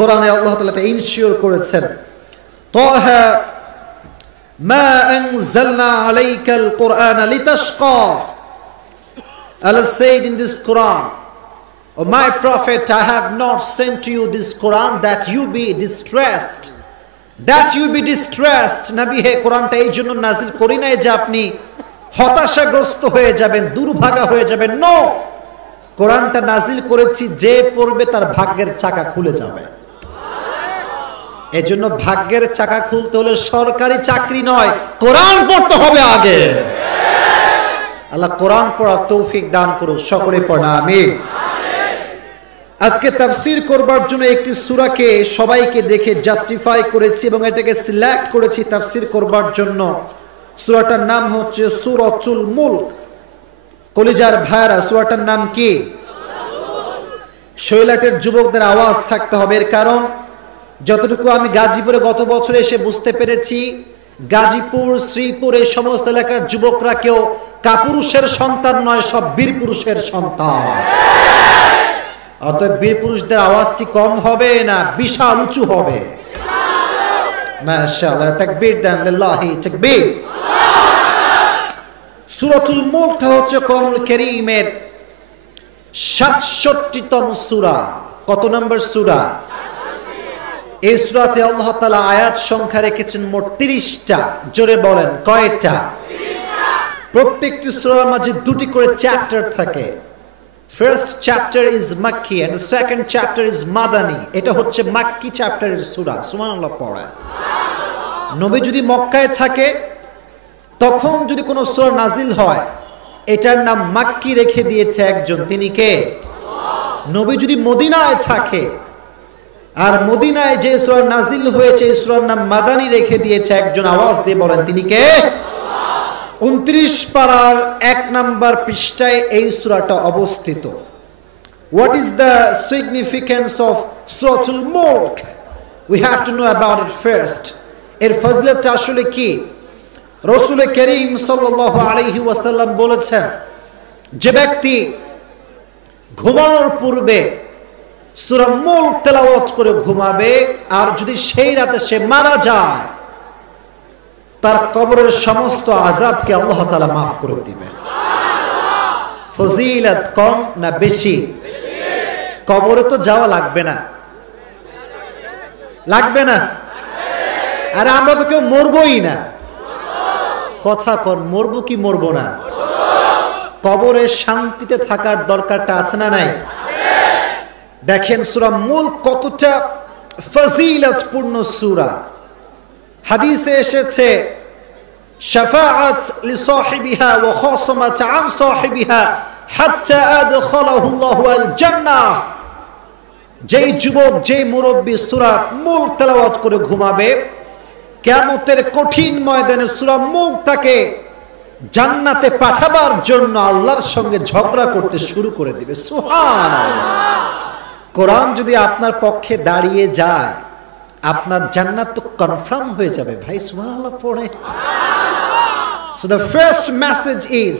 কোরআনে আল্লাহ তাআলা এটা ইনশিওর করেছেন, তাহা মা আনজালনা আলাইকাল কুরআনা লিতাশকা। Allah said in this Quran, "O my prophet, I have not sent to you this Quran that you be distressed, that you be distressed." নবী হে, কোরআনটা এই জন্য নাযিল করি নাই যে আপনি হতাশাগ্রস্ত হয়ে যাবেন, দুর্ভাগা হয়ে যাবেন। নো, কোরআনটা নাযিল করেছি যে পড়বে তার ভাগ্যের চাকা খুলে যাবে। এজন্য ভাগ্যের চাকা খুলতে হলে সরকারি চাকরি নয়, কোরআন পড়তে হবে আগে। আল্লাহ কোরআন পড়ার তৌফিক দান করুন, সকলে পড়া আমিন। আজকে তাফসীর করবার জন্য একটি সূরাকে সবাইকে দেখে জাস্টিফাই করেছি এবং এটাকে সিলেক্ট করেছি তাফসীর করবার জন্য। সূরাটার নাম হচ্ছে সূরাতুল মুলক। কলিজার ভাইরা, সূরাটার নাম কি? শৈলাটের যুবকদের আওয়াজ থাকতে হবে, এর কারণ যতটুকু আমি গাজীপুরে গত বছর এসে বুঝতে পেরেছি, গাজীপুর, শ্রীপুর এই সমস্ত এলাকার যুবকরা কেউ কাপুরুষের সন্তান নয়, সব বীর পুরুষের সন্তান। অতএব বীর পুরুষদের আওয়াজ কি কম হবে না বিশাল উঁচু হবে? মাশাআল্লাহ, তাকবীর দেন, লিল্লাহি তাকবীর। সূরাতুল মুলক হচ্ছে কোরআনুল কারীমের 67তম সূরা। কত নম্বর সূরা? এই সূরাতে আল্লাহ তাআলা আয়াত সংখ্যা রেখেছেন মোট 30টা। জোরে বলেন, কয়টা? 30টা। প্রত্যেকটি সূরার মাঝে দুটি করে চ্যাপ্টার থাকে। First chapter is Makki and the second chapter is Madani. এটা হচ্ছে মাক্কি চ্যাপ্টারের সূরা। সুবহানাল্লাহ পড়েন। নবী যদি মক্কায় থাকে, তখন যদি কোনো সূরা নাজিল হয়, এটার নাম মাক্কি রেখে দিয়েছে একজন, তিনি কে? নবী যদি মদিনায় থাকে আর মদিনায় যে সূরা নাজিল হয়েছে এই সূরার নাম মাদানী রেখে দিয়েছে একজন, আওয়াজ দিয়ে বলেন তিনি কে? 29 পারার 1 নাম্বার পৃষ্ঠায় এই সূরাটা অবস্থিত। What is the significance of Suratul Mulk? We have to know about it first. এর ফজিলত আসলে কি? রাসূল করিম সাল্লাল্লাহু আলাইহি ওয়াসাল্লাম বলেছেন, যে ব্যক্তি ঘুমানোর পূর্বে সূরা মুলক তেলাওয়াত করে ঘুমাবে আর যদি সেই রাতে সে মারা যায়, তার কবরের সমস্ত আযাবকে আল্লাহ তাআলা মাফ করে দিবেন। ফজিলত কম না বেশি? কবরে তো যাওয়া লাগবে না, লাগবে না? আর আমরা তো কেউ মরবই না। কথা কর, মরবো কি মরবো না? কবরে শান্তিতে থাকার দরকারটা আছে না নাই? দেখেন সূরা মুলক কতটা ফজিলতপূর্ণ সূরা। হাদিসে এসেছে, শাফাআত লিসাহিবিহা ওয়া খাসামাত আন সাহিবিহা হাত্তা আদখালাহু আল্লাহু আল জান্নাহ। যেই যুবক, যেই মুরব্বী সূরা মুলক তেলাওয়াত করে ঘুমাবে, কিয়ামতের কঠিন ময়দানে সূরা মুলক তাকে জান্নাতে পাঠাবার জন্য আল্লাহর সঙ্গে ঝগড়া করতে শুরু করে দিবে। সুবহানাল্লাহ। কোরআন যদি আপনার পক্ষে দাঁড়িয়ে যায়, আপনার জান্নাত তো কনফার্ম হয়ে যাবে ভাই। সুবহানাল্লাহ পড়ে। So the first message is,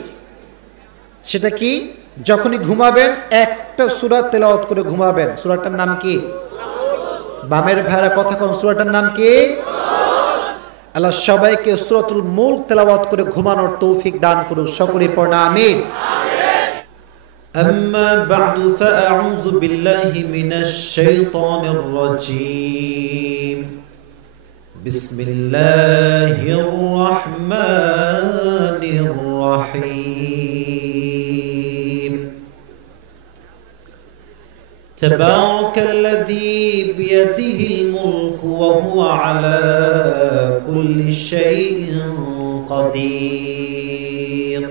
সেটা কি? যখনই ঘুমাবেন একটা সূরা তেলাওয়াত করে ঘুমাবেন। সূরাটার নাম কি? বামের ভাইরা কথা কোন, সূরাটার নাম কি? আল্লাহ সবাইকে সূরাতুল মুলক তেলাওয়াত করে ঘুমানোর তৌফিক দান করুন, সকলে পড়া আমিন। أما بعد فأعوذ بالله من الشيطان الرجيم. بسم الله الرحمن الرحيم. تبارك الذي بيده الملك وهو على كل شيء قدير.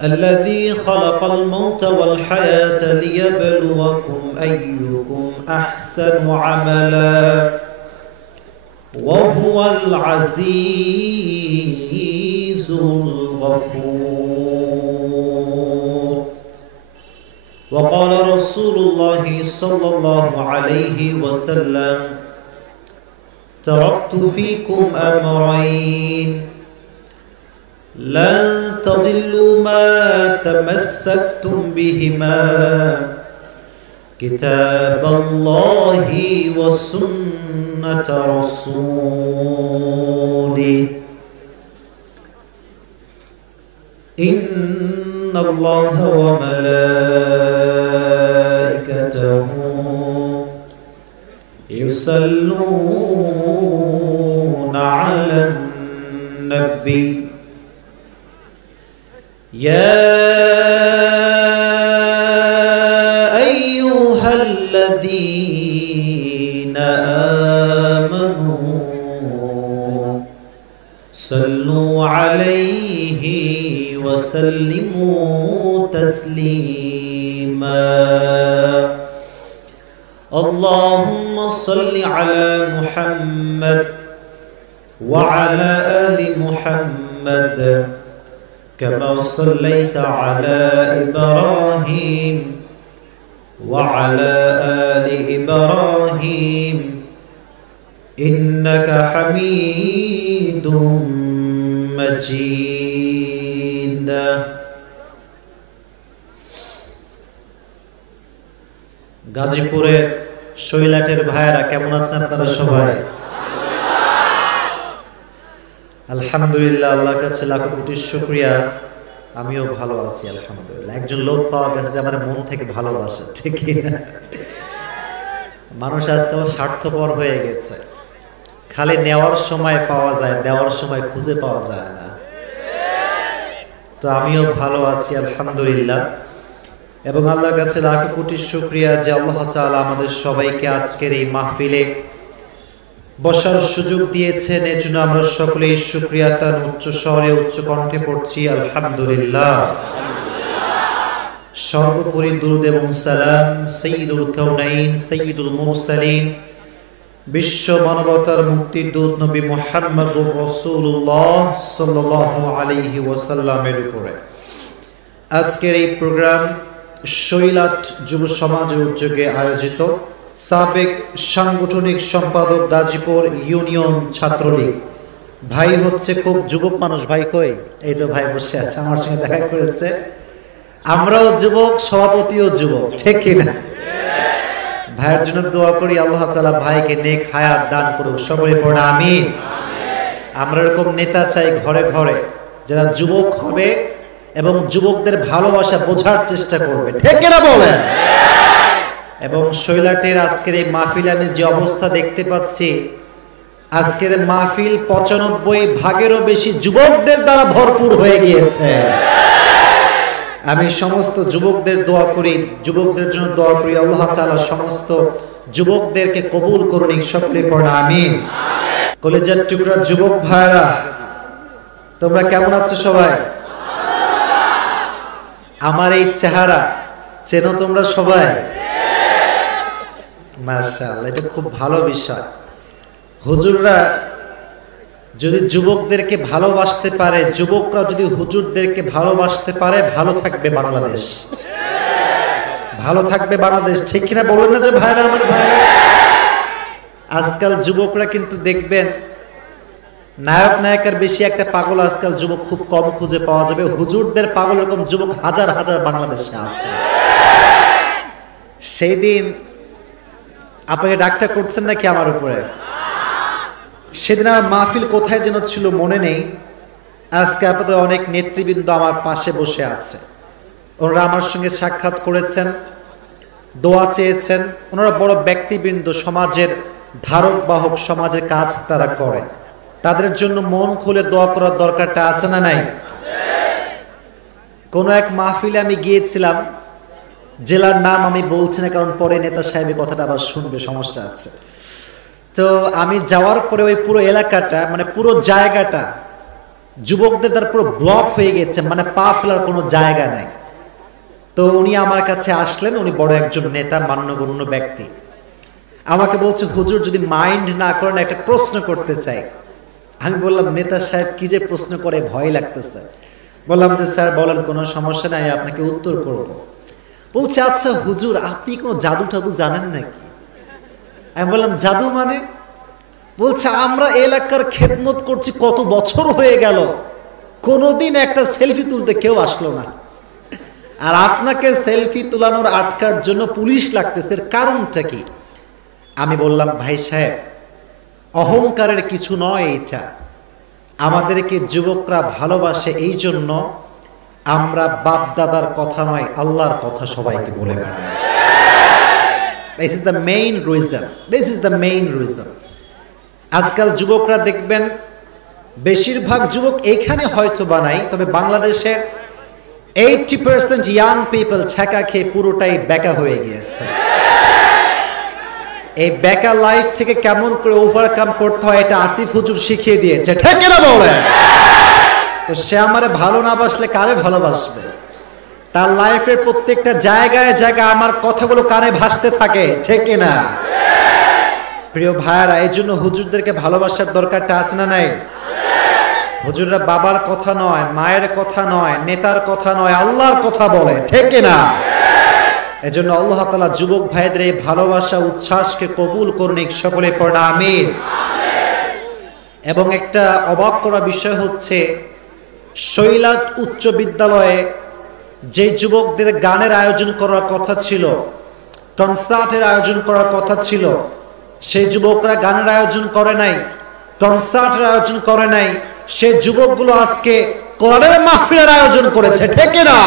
الذي خلق الموت والحياة ليبلوكم أيكم أحسن عملا وهو العزيز الغفور. وقال رسول الله صلى الله عليه وسلم: تركت فيكم أمرين لن تضلوا ما تمسكتم بهما كتاب الله وسنة رسوله إن الله وملائكته يصلون على النبي يا أيها الذين آمنوا صلوا عليه وسلموا تسليما اللهم صل على محمد وعلى آل محمد كما صليت على إبراهيم وعلى آل إبراهيم إنك حميد مجيد গাজীপুরের শৈলাটের ভাইরা কেমন আছেন আপনারা সবাই? আলহামদুলিল্লাহ, আল্লাহর কাছে লাখ কোটি শুকরিয়া, আমিও ভালো আছি আলহামদুলিল্লাহ। একজন লোক পাওয়া গেছে আমার মন থেকে ভালোবাসে, ঠিক না? মানুষ আজকাল স্বার্থপর হয়ে গেছে, খালি নেওয়ার সময় পাওয়া যায়, দেওয়ার সময় খুঁজে পাওয়া যায় না। তো আমিও ভালো আছি আলহামদুলিল্লাহ, এবং আল্লাহর কাছে লাখ কোটি শুকরিয়া যে আল্লাহ তাআলা আমাদের সবাইকে আজকের এই মাহফিলে বসার সুযোগ দিয়েছেন। এর জন্য আমরা সকলেই শুকরিয়া তার উচ্চ স্বরে উচ্চ কণ্ঠে পড়ছি আলহামদুলিল্লাহ। সর্বোপরি দুরূদ এবং সালাম সাইয়্যিদুল কাউনাইন সাইয়্যিদুল মুরসালিন বিশ্ব মানবতার মুক্তির দূত নবী মুহাম্মদুর রাসূলুল্লাহ সাল্লাল্লাহু আলাইহি ওয়াসাল্লামের উপরে। আজকের এই প্রোগ্রাম শৈলাট যুব সমাজের উদ্যোগে আয়োজিত। সাবেক সাংগঠনিক সম্পাদক গাজীপুর ইউনিয়ন ছাত্রলীগ ভাই হচ্ছে খুব যুবক মানুষ। ভাই কই? এই তো ভাই বসে আছে, আমার সঙ্গে দেখা করেছে। আমরাও যুবক, সভাপতিও যুবক, ঠিক কিনা? ভাইয়ের জন্য দোয়া করি আল্লাহ তাআলা ভাইকে নেক হায়াত দান করুক, সকলে পড়ে আমিন। আমরা এরকম নেতা চাই ঘরে ঘরে, যারা যুবক হবে এবং যুবকদের ভালোবাসা বোঝার চেষ্টা করবে, ঠিক কিনা বলেন? এবং শৈলাটের আজকের এই মাহফিল আমি যে অবস্থা দেখতে পাচ্ছি, আজকের মাহফিল ৯৫% বেশি যুবকদের দ্বারা ভরপুর হয়ে গিয়েছে। আমি সমস্ত যুবকদের দোয়া করি, যুবকদের জন্য দোয়া করি আল্লাহ তাআলা সমস্ত যুবকদেরকে কবুল করুন, সকলে পড়ুন আমিন। কলেজের টুকরা যুবক ভাইরা, তোমরা কেমন আছো সবাই? আমার এই চেহারা চেনো তোমরা সবাই? মাশাআল্লাহ, এটা খুব ভালো বিষয়। হুজুররা যদি যুবকদেরকে ভালোবাসতে পারে, যুবকরা যদি হুজুরদেরকে ভালোবাসতে পারে, ভালো থাকবে বাংলাদেশ, ভালো থাকবে বাংলাদেশ, ঠিক কিনা বলেন না যে ভাইরা আমার ভাইরা? আজকাল যুবকরা কিন্তু দেখবেন নায়ক নায়িকার বেশি একটা পাগল আজকাল যুবক খুব কম খুঁজে পাওয়া যাবে। হুজুরদের পাগল এরকম যুবক হাজার হাজার বাংলাদেশে আছে। সেই দিন আপনাকে ডাক্তার করছেন নাকি আমার উপরে? সেদিন আমার মাহফিল কোথায় যেন ছিল মনে নেই। আজকে আপনাদের অনেক নেতৃবৃন্দ আমার পাশে বসে আছে, ওনারা আমার সঙ্গে সাক্ষাৎ করেছেন, দোয়া চেয়েছেন। ওনারা বড় ব্যক্তিবৃন্দ, সমাজের ধারক বাহক, সমাজের কাজ তারা করে। তাদের জন্য মন খুলে দোয়া করার দরকারটা আছে না নাই? কোন এক মাহফিলে আমি গিয়েছিলাম, জেলার নাম আমি বলছি না কারণ পরে নেতা সাহেব কথাটা আবার শুনবে, সমস্যা আছে। তো আমি যাওয়ার পরে ওই পুরো এলাকাটা, মানে পুরো জায়গাটা যুবকদের দ্বারা পুরো ব্লক হয়ে গেছে, মানে পা ফেলার কোনো জায়গা নাই। তো উনি আমার কাছে আসলেন, উনি বড় একজন নেতা, মান্যগণ্য ব্যক্তি। আমাকে বলছে, হুজুর যদি মাইন্ড না করেন একটা প্রশ্ন করতে চাই। আমি বললাম, নেতা সাহেব কি যে প্রশ্ন করে, ভয় লাগতেছে। বললাম যে স্যার বলেন, কোনো সমস্যা নাই, আপনাকে উত্তর করব। বলছে, আচ্ছা হুজুর আপনি কোনো জাদু টাদু জানেন নাকি? আমি বললাম, জাদু মানে? বলছে, আমরা এলাকার খেদমত করছি কত বছর হয়ে গেল, কোনোদিন একটা সেলফি তুলতে কেউ আসলো না। আর আপনাকে সেলফি তোলানোর আটকার জন্য পুলিশ লাগতেছে, এর কারণটা কি? আমি বললাম, ভাই সাহেব, অহংকারের কিছু নয় এটা। আমাদেরকে যুবকরা ভালোবাসে এই জন্য আমরা বাপ দাদার কথা নয়, আল্লাহর কথা সবাইকে বলে বেড়াই। This is the main reason. This is the main reason. আজকাল যুবকরা দেখবেন, বেশিরভাগ যুবক এখানে হয়তো বানাই, তবে বাংলাদেশের 80% ইয়াং পিপল ছ্যাঁকা খেয়ে পুরোটাই বেকা হয়ে গিয়েছে। এই বেকা লাইফ থেকে কেমন করে ওভারকাম করতে হয় এটা আসিফ হুজুর শিখিয়ে দিয়েছে, ঠিক না বলেন? তো সে আমারে ভালো না বাসলে কারে ভালোবাসবে? তার লাইফের প্রত্যেকটা জায়গায় জায়গায় আমার কথাগুলো কানে ভাসতে থাকে, ঠিক না? প্রিয় ভাইরা, এই জন্য হুজুরদেরকে ভালোবাসার দরকারটা আছে না নাই? হুজুররা বাবার কথা নয়, মায়ের কথা নয়, নেতার কথা নয়, আল্লাহর কথা বলে, ঠিক না? এজন্য আল্লাহ তাআলা যুবক ভাইদের এই ভালোবাসা উচ্ছ্বাসকে কবুল করুন, সকলে পড়া আমিন। এবং একটা অবাক করা বিষয় হচ্ছে, শৈলাট উচ্চ বিদ্যালয়ে যে যুবকদের গানের আয়োজন করার কথা ছিল, কনসার্টের আয়োজন করার কথা ছিল, সেই যুবকরা গানের আয়োজন করে নাই, কনসার্টের আয়োজন করে নাই। সে যুবকগুলো আজকে কোরআনের মাহফিলের আয়োজন করেছে, ঠিক না?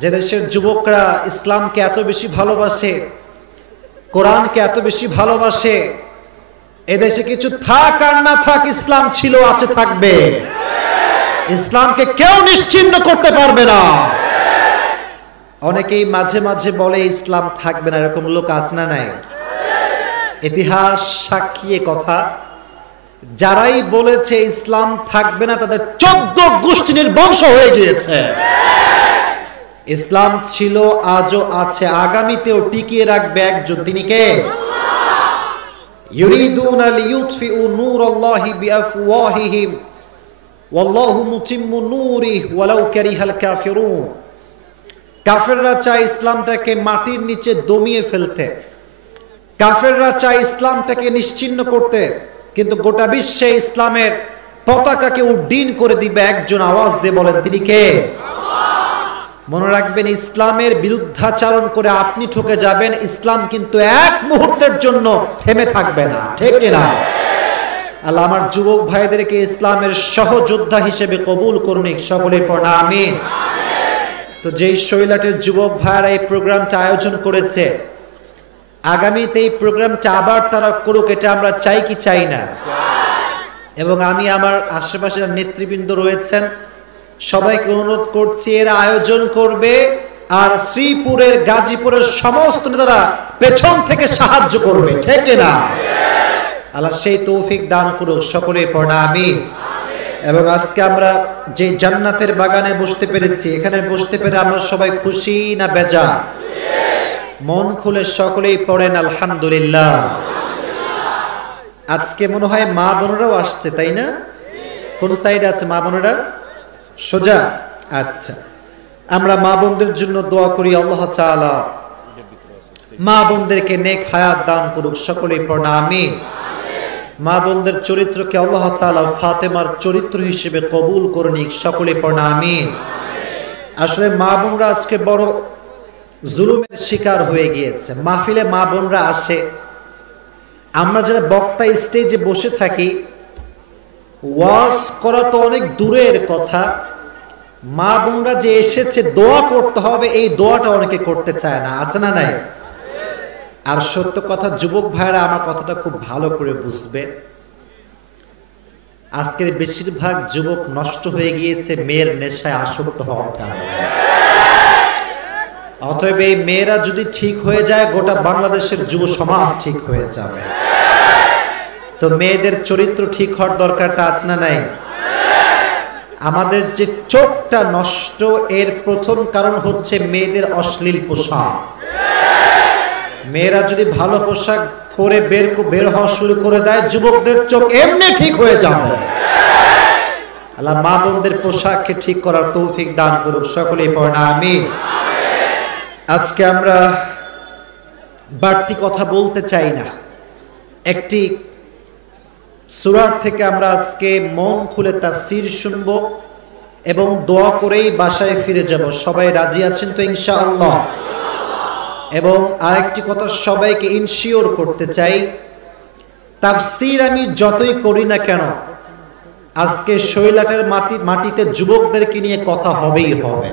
যে দেশের যুবকরা ইসলামকে এত বেশি ভালোবাসে, কোরআনকে এত বেশি ভালোবাসে, এদেশে কিছু থাক আর না থাক, ইসলাম ছিল, আছে, থাকবে। ইসলামকে কেউ নিশ্চিহ্ন করতে পারবে না। অনেকেই মাঝে মাঝে বলে ইসলাম থাকবে না, এরকম লোক আছে না নাই? ইতিহাস সাক্ষী এ কথা। যারাই বলেছে ইসলাম থাকবে না, তাদের 14 গোষ্ঠী নির্বংশ হয়ে গিয়েছে। ইসলাম ছিল, আজও আছে, আগামীতেও টিকিয়ে রাখবে একজন, তিনি কে? ইউরিদুনা লিইউতফিউ নূরাল্লাহি বিআফওয়াহিহিম ওয়াল্লাহু মুতিম্মু নূরিহি ওয়ালাউ কারিহাল কাফিরুন। কাফেররা চায় ইসলামটাকে মাটির নিচে দমিয়ে ফেলতে, কাফেররা চায় ইসলামটাকে নিশ্চিহ্ন করতে, কিন্তু গোটা বিশ্বে ইসলামের পতাকাকে উড্ডীন করে দিবে একজন, আওয়াজ দিয়ে বলেন, তিনি কে? মনে রাখবেন, ইসলামের বিরুদ্ধাচরণ করে আপনি ঠকে যাবেন, ইসলাম কিন্তু এক মুহূর্তের জন্য থেমে থাকবে না, ঠিক না? আল্লাহ আমার যুবক ভাইদেরকে ইসলামের সহযোদ্ধা হিসেবে কবুল করুন, সকলে পড়া আমিন। তো যেই শৈলাটের যুবক ভাইরা এই প্রোগ্রামটা আয়োজন করেছে, আগামীতে এই প্রোগ্রামটা আবার তারা করুক, এটা আমরা চাই কি চাই না? এবং আমি আমার আশেপাশে নেতৃবৃন্দ রয়েছেন, সবাইকে অনুরোধ করছি, এরা আয়োজন করবে, আর শ্রীপুরের, গাজীপুরের সমস্ত নেতারা পেছন থেকে সাহায্য করবে, ঠিক না? আল্লাহ সেই তৌফিক দান করুক, সকলে পড়া আমিন। এবং আজকে আমরা যে জান্নাতের বাগানে বসতে পেরেছি, এখানে বসতে পেরে আমরা সবাই খুশি না বেজার? মন খুলে সকলেই পড়েন আলহামদুলিল্লাহ। আজকে মনে হয় মা বোনেরাও আসছে, তাই না? কোন সাইডে আছে মা বোনেরা? সোজা? আচ্ছা, আমরা মা বোনদের জন্য দোয়া করি, আল্লাহ তাআলা মা বোনদেরকে নেক হায়াত দান করুক, সকলেই পড়া আমিন। মা বোনদের চরিত্রকে আল্লাহ তাআলা ফাতেমার চরিত্র হিসেবে কবুল করে নিক, সকলে পড়া আমিন। আসলে মা বোনরা আজকে বড় জুলুমের শিকার হয়ে গিয়েছে। মাহফিলে মা বোনরা আসে, আমরা যারা বক্তা স্টেজে বসে থাকি, ওয়াজ করা তো অনেক দূরের কথা, মা বোনরা যে এসেছে দোয়া করতে হবে, এই দোয়াটা অনেকে করতে চায় না, আছে না নাই? আর সত্য কথা, যুবক ভাইরা আমার কথাটা খুব ভালো করে বুঝবে, আজকের বেশিরভাগ যুবক নষ্ট হয়ে গিয়েছে মেয়ের নেশায় আসক্ত হওয়ার কারণে। অতএব এই মেয়েরা যদি ঠিক হয়ে যায়, গোটা বাংলাদেশের যুব সমাজ ঠিক হয়ে যাবে। তো মেয়েদের চরিত্র ঠিক হওয়ার দরকারটা আছে না নাই? আমাদের যে চোখটা নষ্ট, এর প্রথম কারণ হচ্ছে মেয়েদের অশ্লীল পোশাক। মেয়েরা যদি ভালো পোশাক পরে বের হওয়া শুরু করে দেয়, যুবকদের চোখ এমনি ঠিক হয়ে যাবে। আল্লাহ মা বোনদের পোশাককে ঠিক করার তৌফিক দান করুক, সকলেই পড়া আমিন। আজকে আমরা বাড়তি কথা বলতে চাই না, একটি সূরা থেকে আমরা আজকে মন খুলে তাফসীর শুনবো, এবং দোয়া করেই বাসায় ফিরে যাব। সবাই রাজি আছেন তো ইনশাআল্লাহ? এবং আরেকটি কথা সবাইকে ইনশিওর করতে চাই, তাফসীর আমি যতই করি না কেন, আজকে শৈলাটের মাটিতে যুবকদেরকে নিয়ে কথা হবেই হবে।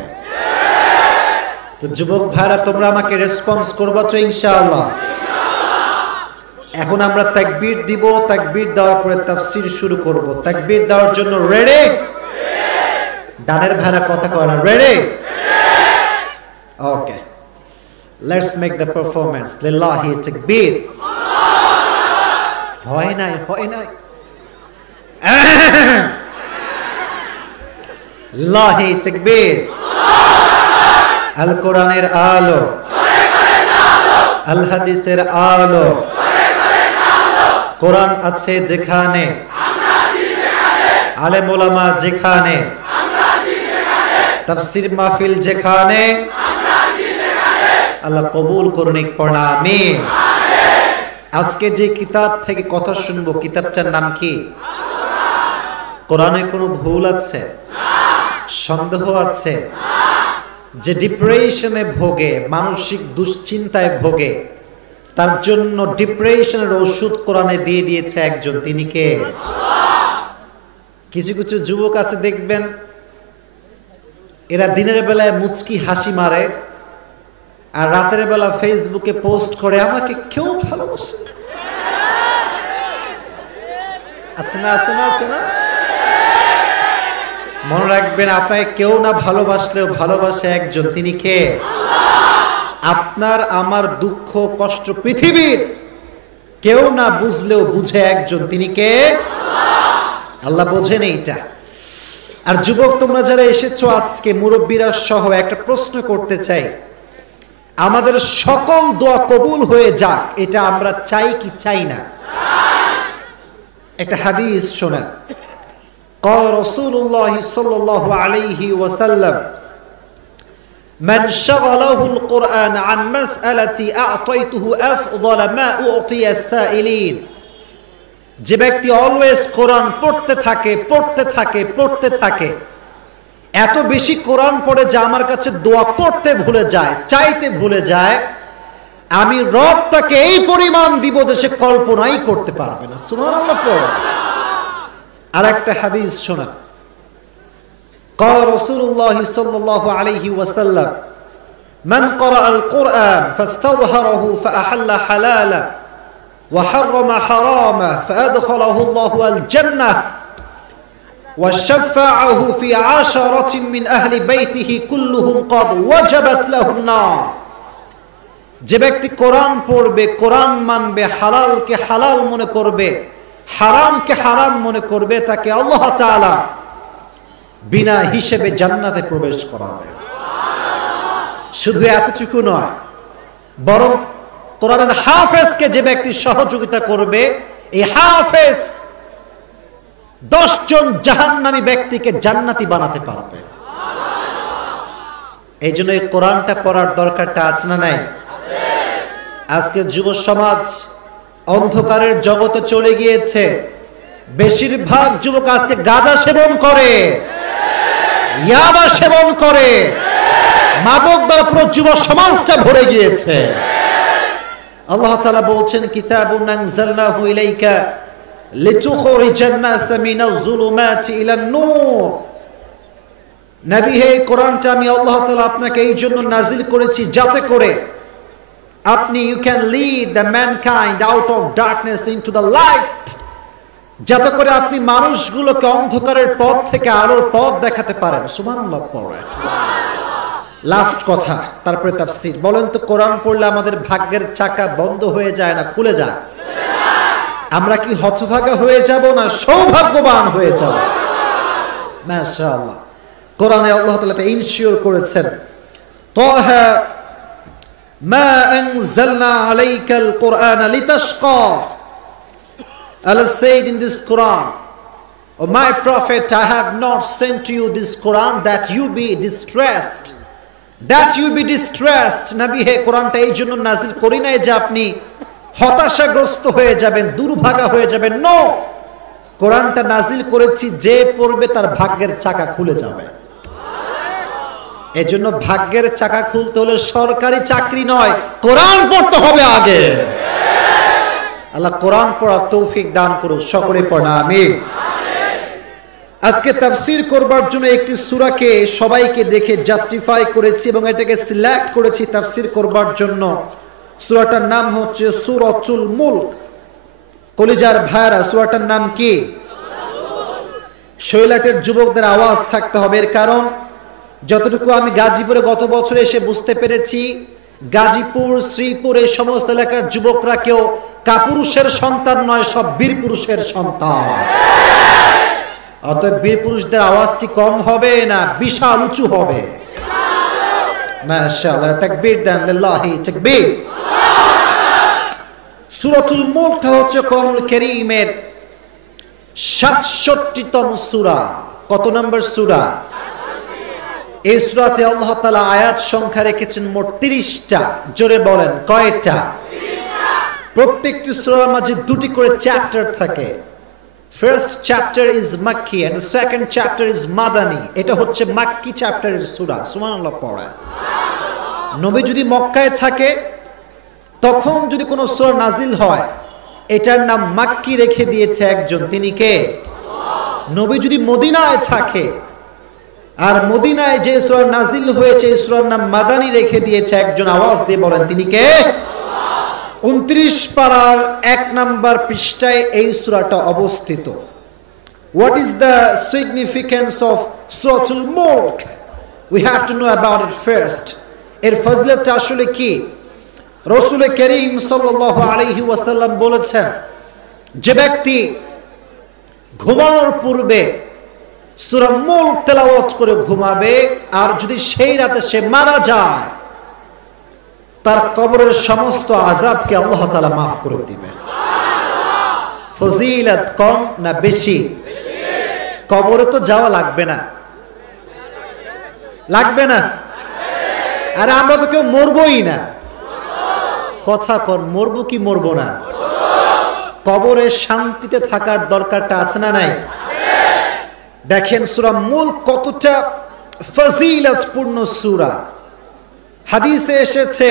তো যুবক ভাইরা, তোমরা আমাকে রেসপন্স করবা তো ইনশাআল্লাহ? এখন আমরা তাকবীর দিব, তাকবীর দেওয়ার পরে তাফসীর শুরু করব। তাকবীর দেওয়ার জন্য রেডি? ডানের ভাইরা কথা কয় না, ready? Okay, let's make the performance. লিল্লাহি তাকবীর। হয় নাই, হয় নাই। লিল্লাহি তাকবীর। আল কোরআনের আলো, আল হাদিসের আলো। কোরআন আছে যেখানে, আলেম ওলামা যেখানে, তাফসীর মাহফিল যেখানে, আল্লাহ কবুল করুন। পড়া আমিন। আজকে যে কিতাব থেকে কথা শুনবো, কিতাবটার নাম কি? কোরআনে কোনো ভুল আছে? সন্দেহ আছে? যে ডিপ্রেশনে ভোগে, মানসিক দুশ্চিন্তায় ভোগে, তার জন্য ডিপ্রেশনের ওষুধ কোরআনে দিয়ে দিয়েছে একজন, তিনি কে? কিছু কিছু যুবক আছে দেখবেন, এরা দিনের বেলায় মুচকি হাসি মারে আর রাতের বেলা ফেসবুকে পোস্ট করে, আমাকে কেউ ভালোবাসে। আছে না, আছে না, আছে না? মনে রাখবেন, আপনাকে কেউ না ভালোবাসলেও ভালোবাসে একজন, তিনি কে? আপনার আমার দুঃখ কষ্ট পৃথিবীর কেউ না বুঝলেও বুঝে একজন, তিনি কে? আল্লাহ বোঝেন এইটা। আর যুবক তোমরা যারা এসেছো আজকে, মুরব্বীরা সহ, একটা প্রশ্ন করতে চাই, আমাদের সকল দোয়া কবুল হয়ে যাক, এটা আমরা চাই কি চাই না? একটা হাদিস শোনেন। قال رسول الله صلى الله عليه وسلم من شغله القرآن عن مسألة أعطيته أفضل ما أعطي السائلين। যে ব্যক্তি অলওয়েজ কোরআন পড়তে থাকে, পড়তে থাকে, পড়তে থাকে, এত বেশি কোরআন পড়ে যে আমার কাছে দোয়া করতে ভুলে যায়, চাইতে ভুলে যায়, আমি রব তাকে এই পরিমাণ দিব যে সে কল্পনাই করতে পারবে না। সুবহানাল্লাহ পড়ো। আর একটা হাদিস শোনা। قال رسول الله صلى الله عليه وسلم من قرأ القرآن فاستظهره فأحل حلالا وحرم حراما فأدخله الله الجنة وشفعه في 10 من أهل بيته كلهم قد وجبت له النار। যে ব্যক্তি কোরআন পড়বে, কোরআন মানবে, হালালকে হালাল মনে করবে, হারামকে হারাম মনে করবে, তাকে আল্লাহ তাআলা বিনা হিসেবে জান্নাতে প্রবেশ করাবে। শুধু এতটুকু নয়, বরং কোরআনের হাফেজকে যে ব্যক্তি সহযোগিতা করবে, এই হাফেজ 10 জন জাহান্নামী ব্যক্তিকে জান্নাতি বানাতে পারবে। এই জন্য এই কোরআনটা পড়ার দরকারটা আছে না নাই? আজকে যুব সমাজ অন্ধকারের জগতে চলে গিয়েছে। বেশিরভাগ যুবক আজকে গাঁজা সেবন করে, ইয়াবা সেবন করে, মাদক দ্বারা পুরো যুব সমাজটা ভরে গিয়েছে। আল্লাহ তাআলা বলছেন, কিতাবুন আনজালনাহু ইলাইকা লিতুখরিজান নাসা মিনাজ যুলুমাতি ইলান নূর। নবী হে, কোরআনটা আমি আল্লাহ তাআলা আপনাকে এই জন্য নাজিল করেছি যাতে করে আপনি you can lead the mankind out of darkness into the light, যাতে করে আপনি মানুষগুলোকে অন্ধকারের পথ থেকে আলোর পথ দেখাতে পারেন। সুবহানাল্লাহ পড়ে। লাস্ট কথা, তারপরে তাফসীর। বলেন তো, কোরআন পড়লে আমাদের ভাগ্যের চাকা বন্ধ হয়ে যায় না খুলে যায়? আমরা কি হতভাগা হয়ে যাব না সৌভাগ্যবান হয়ে যাব? মাশাআল্লাহ। কোরআনে আল্লাহ তাআলা ইনশিওর করেছেন, তাহা মা আনজালনা আলাইকাল কুরআনা লিতাশকা। Allah said in this Quran, O my prophet, I have not sent to you this Quran that you be distressed, that you be distressed. নবী হে, কোরআনটা এই জন্য নাযিল করি নাই যে আপনি হতাশাগ্রস্ত হয়ে যাবেন, দুর্ভাগা হয়ে যাবেন। নো, কোরআনটা নাজিল করেছি, যে পড়বে তার ভাগ্যের চাকা খুলে যাবে। এজন্য ভাগ্যের চাকা খুলতে হলে সরকারি চাকরি নয়, কোরআন পড়তে হবে আগে। আল্লাহ কোরআন পড়ার তৌফিক দান করুন, সকলে পড়া আমিন। আজকে তাফসীর করবার জন্য একটি সূরাকে সবাইকে দেখে জাস্টিফাই করেছি এবং এটাকে সিলেক্ট করেছি তাফসীর করবার জন্য। সূরাটার নাম হচ্ছে সূরাতুল মুলক। কলিজার ভাইরা, সূরাটার নাম কি? শৈলাটের যুবকদের আওয়াজ থাকতে হবে, এর কারণ যতটুকু আমি গাজীপুরে গত বছর এসে বুঝতে পেরেছি, গাজীপুর, শ্রীপুর এই সমস্ত এলাকার যুবকরা কেউ কাপুরুষের সন্তান নয়, সব বীর পুরুষের সন্তান। অতএব বীর পুরুষদের আওয়াজ কি কম হবে না বিশাল উঁচু হবে? মাশাআল্লাহ, তাকবীর দেন, লিল্লাহি তাকবীর। সূরাতুল মুলক হচ্ছে কোরআনুল কারীমের 67তম সূরা। কত নম্বর সূরা? এই সূরাতে আল্লাহ তাআলা আয়াত সংখ্যা রেখেছেন মোট 30টা। জোরে বলেন, কয়টা? 30টা। প্রত্যেকটি সূরার মাঝে দুটি করে চ্যাপ্টার থাকে। First chapter is Makki and second chapter is Madani. এটা হচ্ছে মাক্কি চ্যাপ্টারের সূরা। সুবহানাল্লাহ পড়েন। নবী যদি মক্কায় থাকে, তখন যদি কোনো সূরা নাজিল হয়, এটার নাম মাক্কি রেখে দিয়েছে একজন, তিনি কে? নবী যদি মদিনায় থাকে, আর মদিনায় যে সূরা নাজিল হয়েছে এই সূরার নাম মাদানী রেখে দিয়েছে একজন, আওয়াজ দিয়ে বলেন তিনি কে? 29 পারার 1 নাম্বার পৃষ্ঠায় এই সূরাটা অবস্থিত। What is the significance of Suratul Mulk? We have to know about it first. এর ফজিলতটা আসলে কি? রাসূল করিম সাল্লাল্লাহু আলাইহি ওয়াসাল্লাম বলেছেন, যে ব্যক্তি ঘুমানোর পূর্বে সূরা মুলক তেলাওয়াত করে ঘুমাবে, আর যদি সেই রাতে সে মারা যায়, তার কবরের সমস্ত আযাবকে আল্লাহ তাআলা মাফ করে দিবেন। ফজিলত কম না বেশি? কবরে তো যাওয়া লাগবে না, লাগবে না? আর আমরা তো কেউ মরবই না। কথা কর, মরবো কি মরবো না? কবরে শান্তিতে থাকার দরকারটা আছে না নাই? দেখেন সূরা মুলক কতটা ফজিলতপূর্ণ সূরা। হাদিসে এসেছে,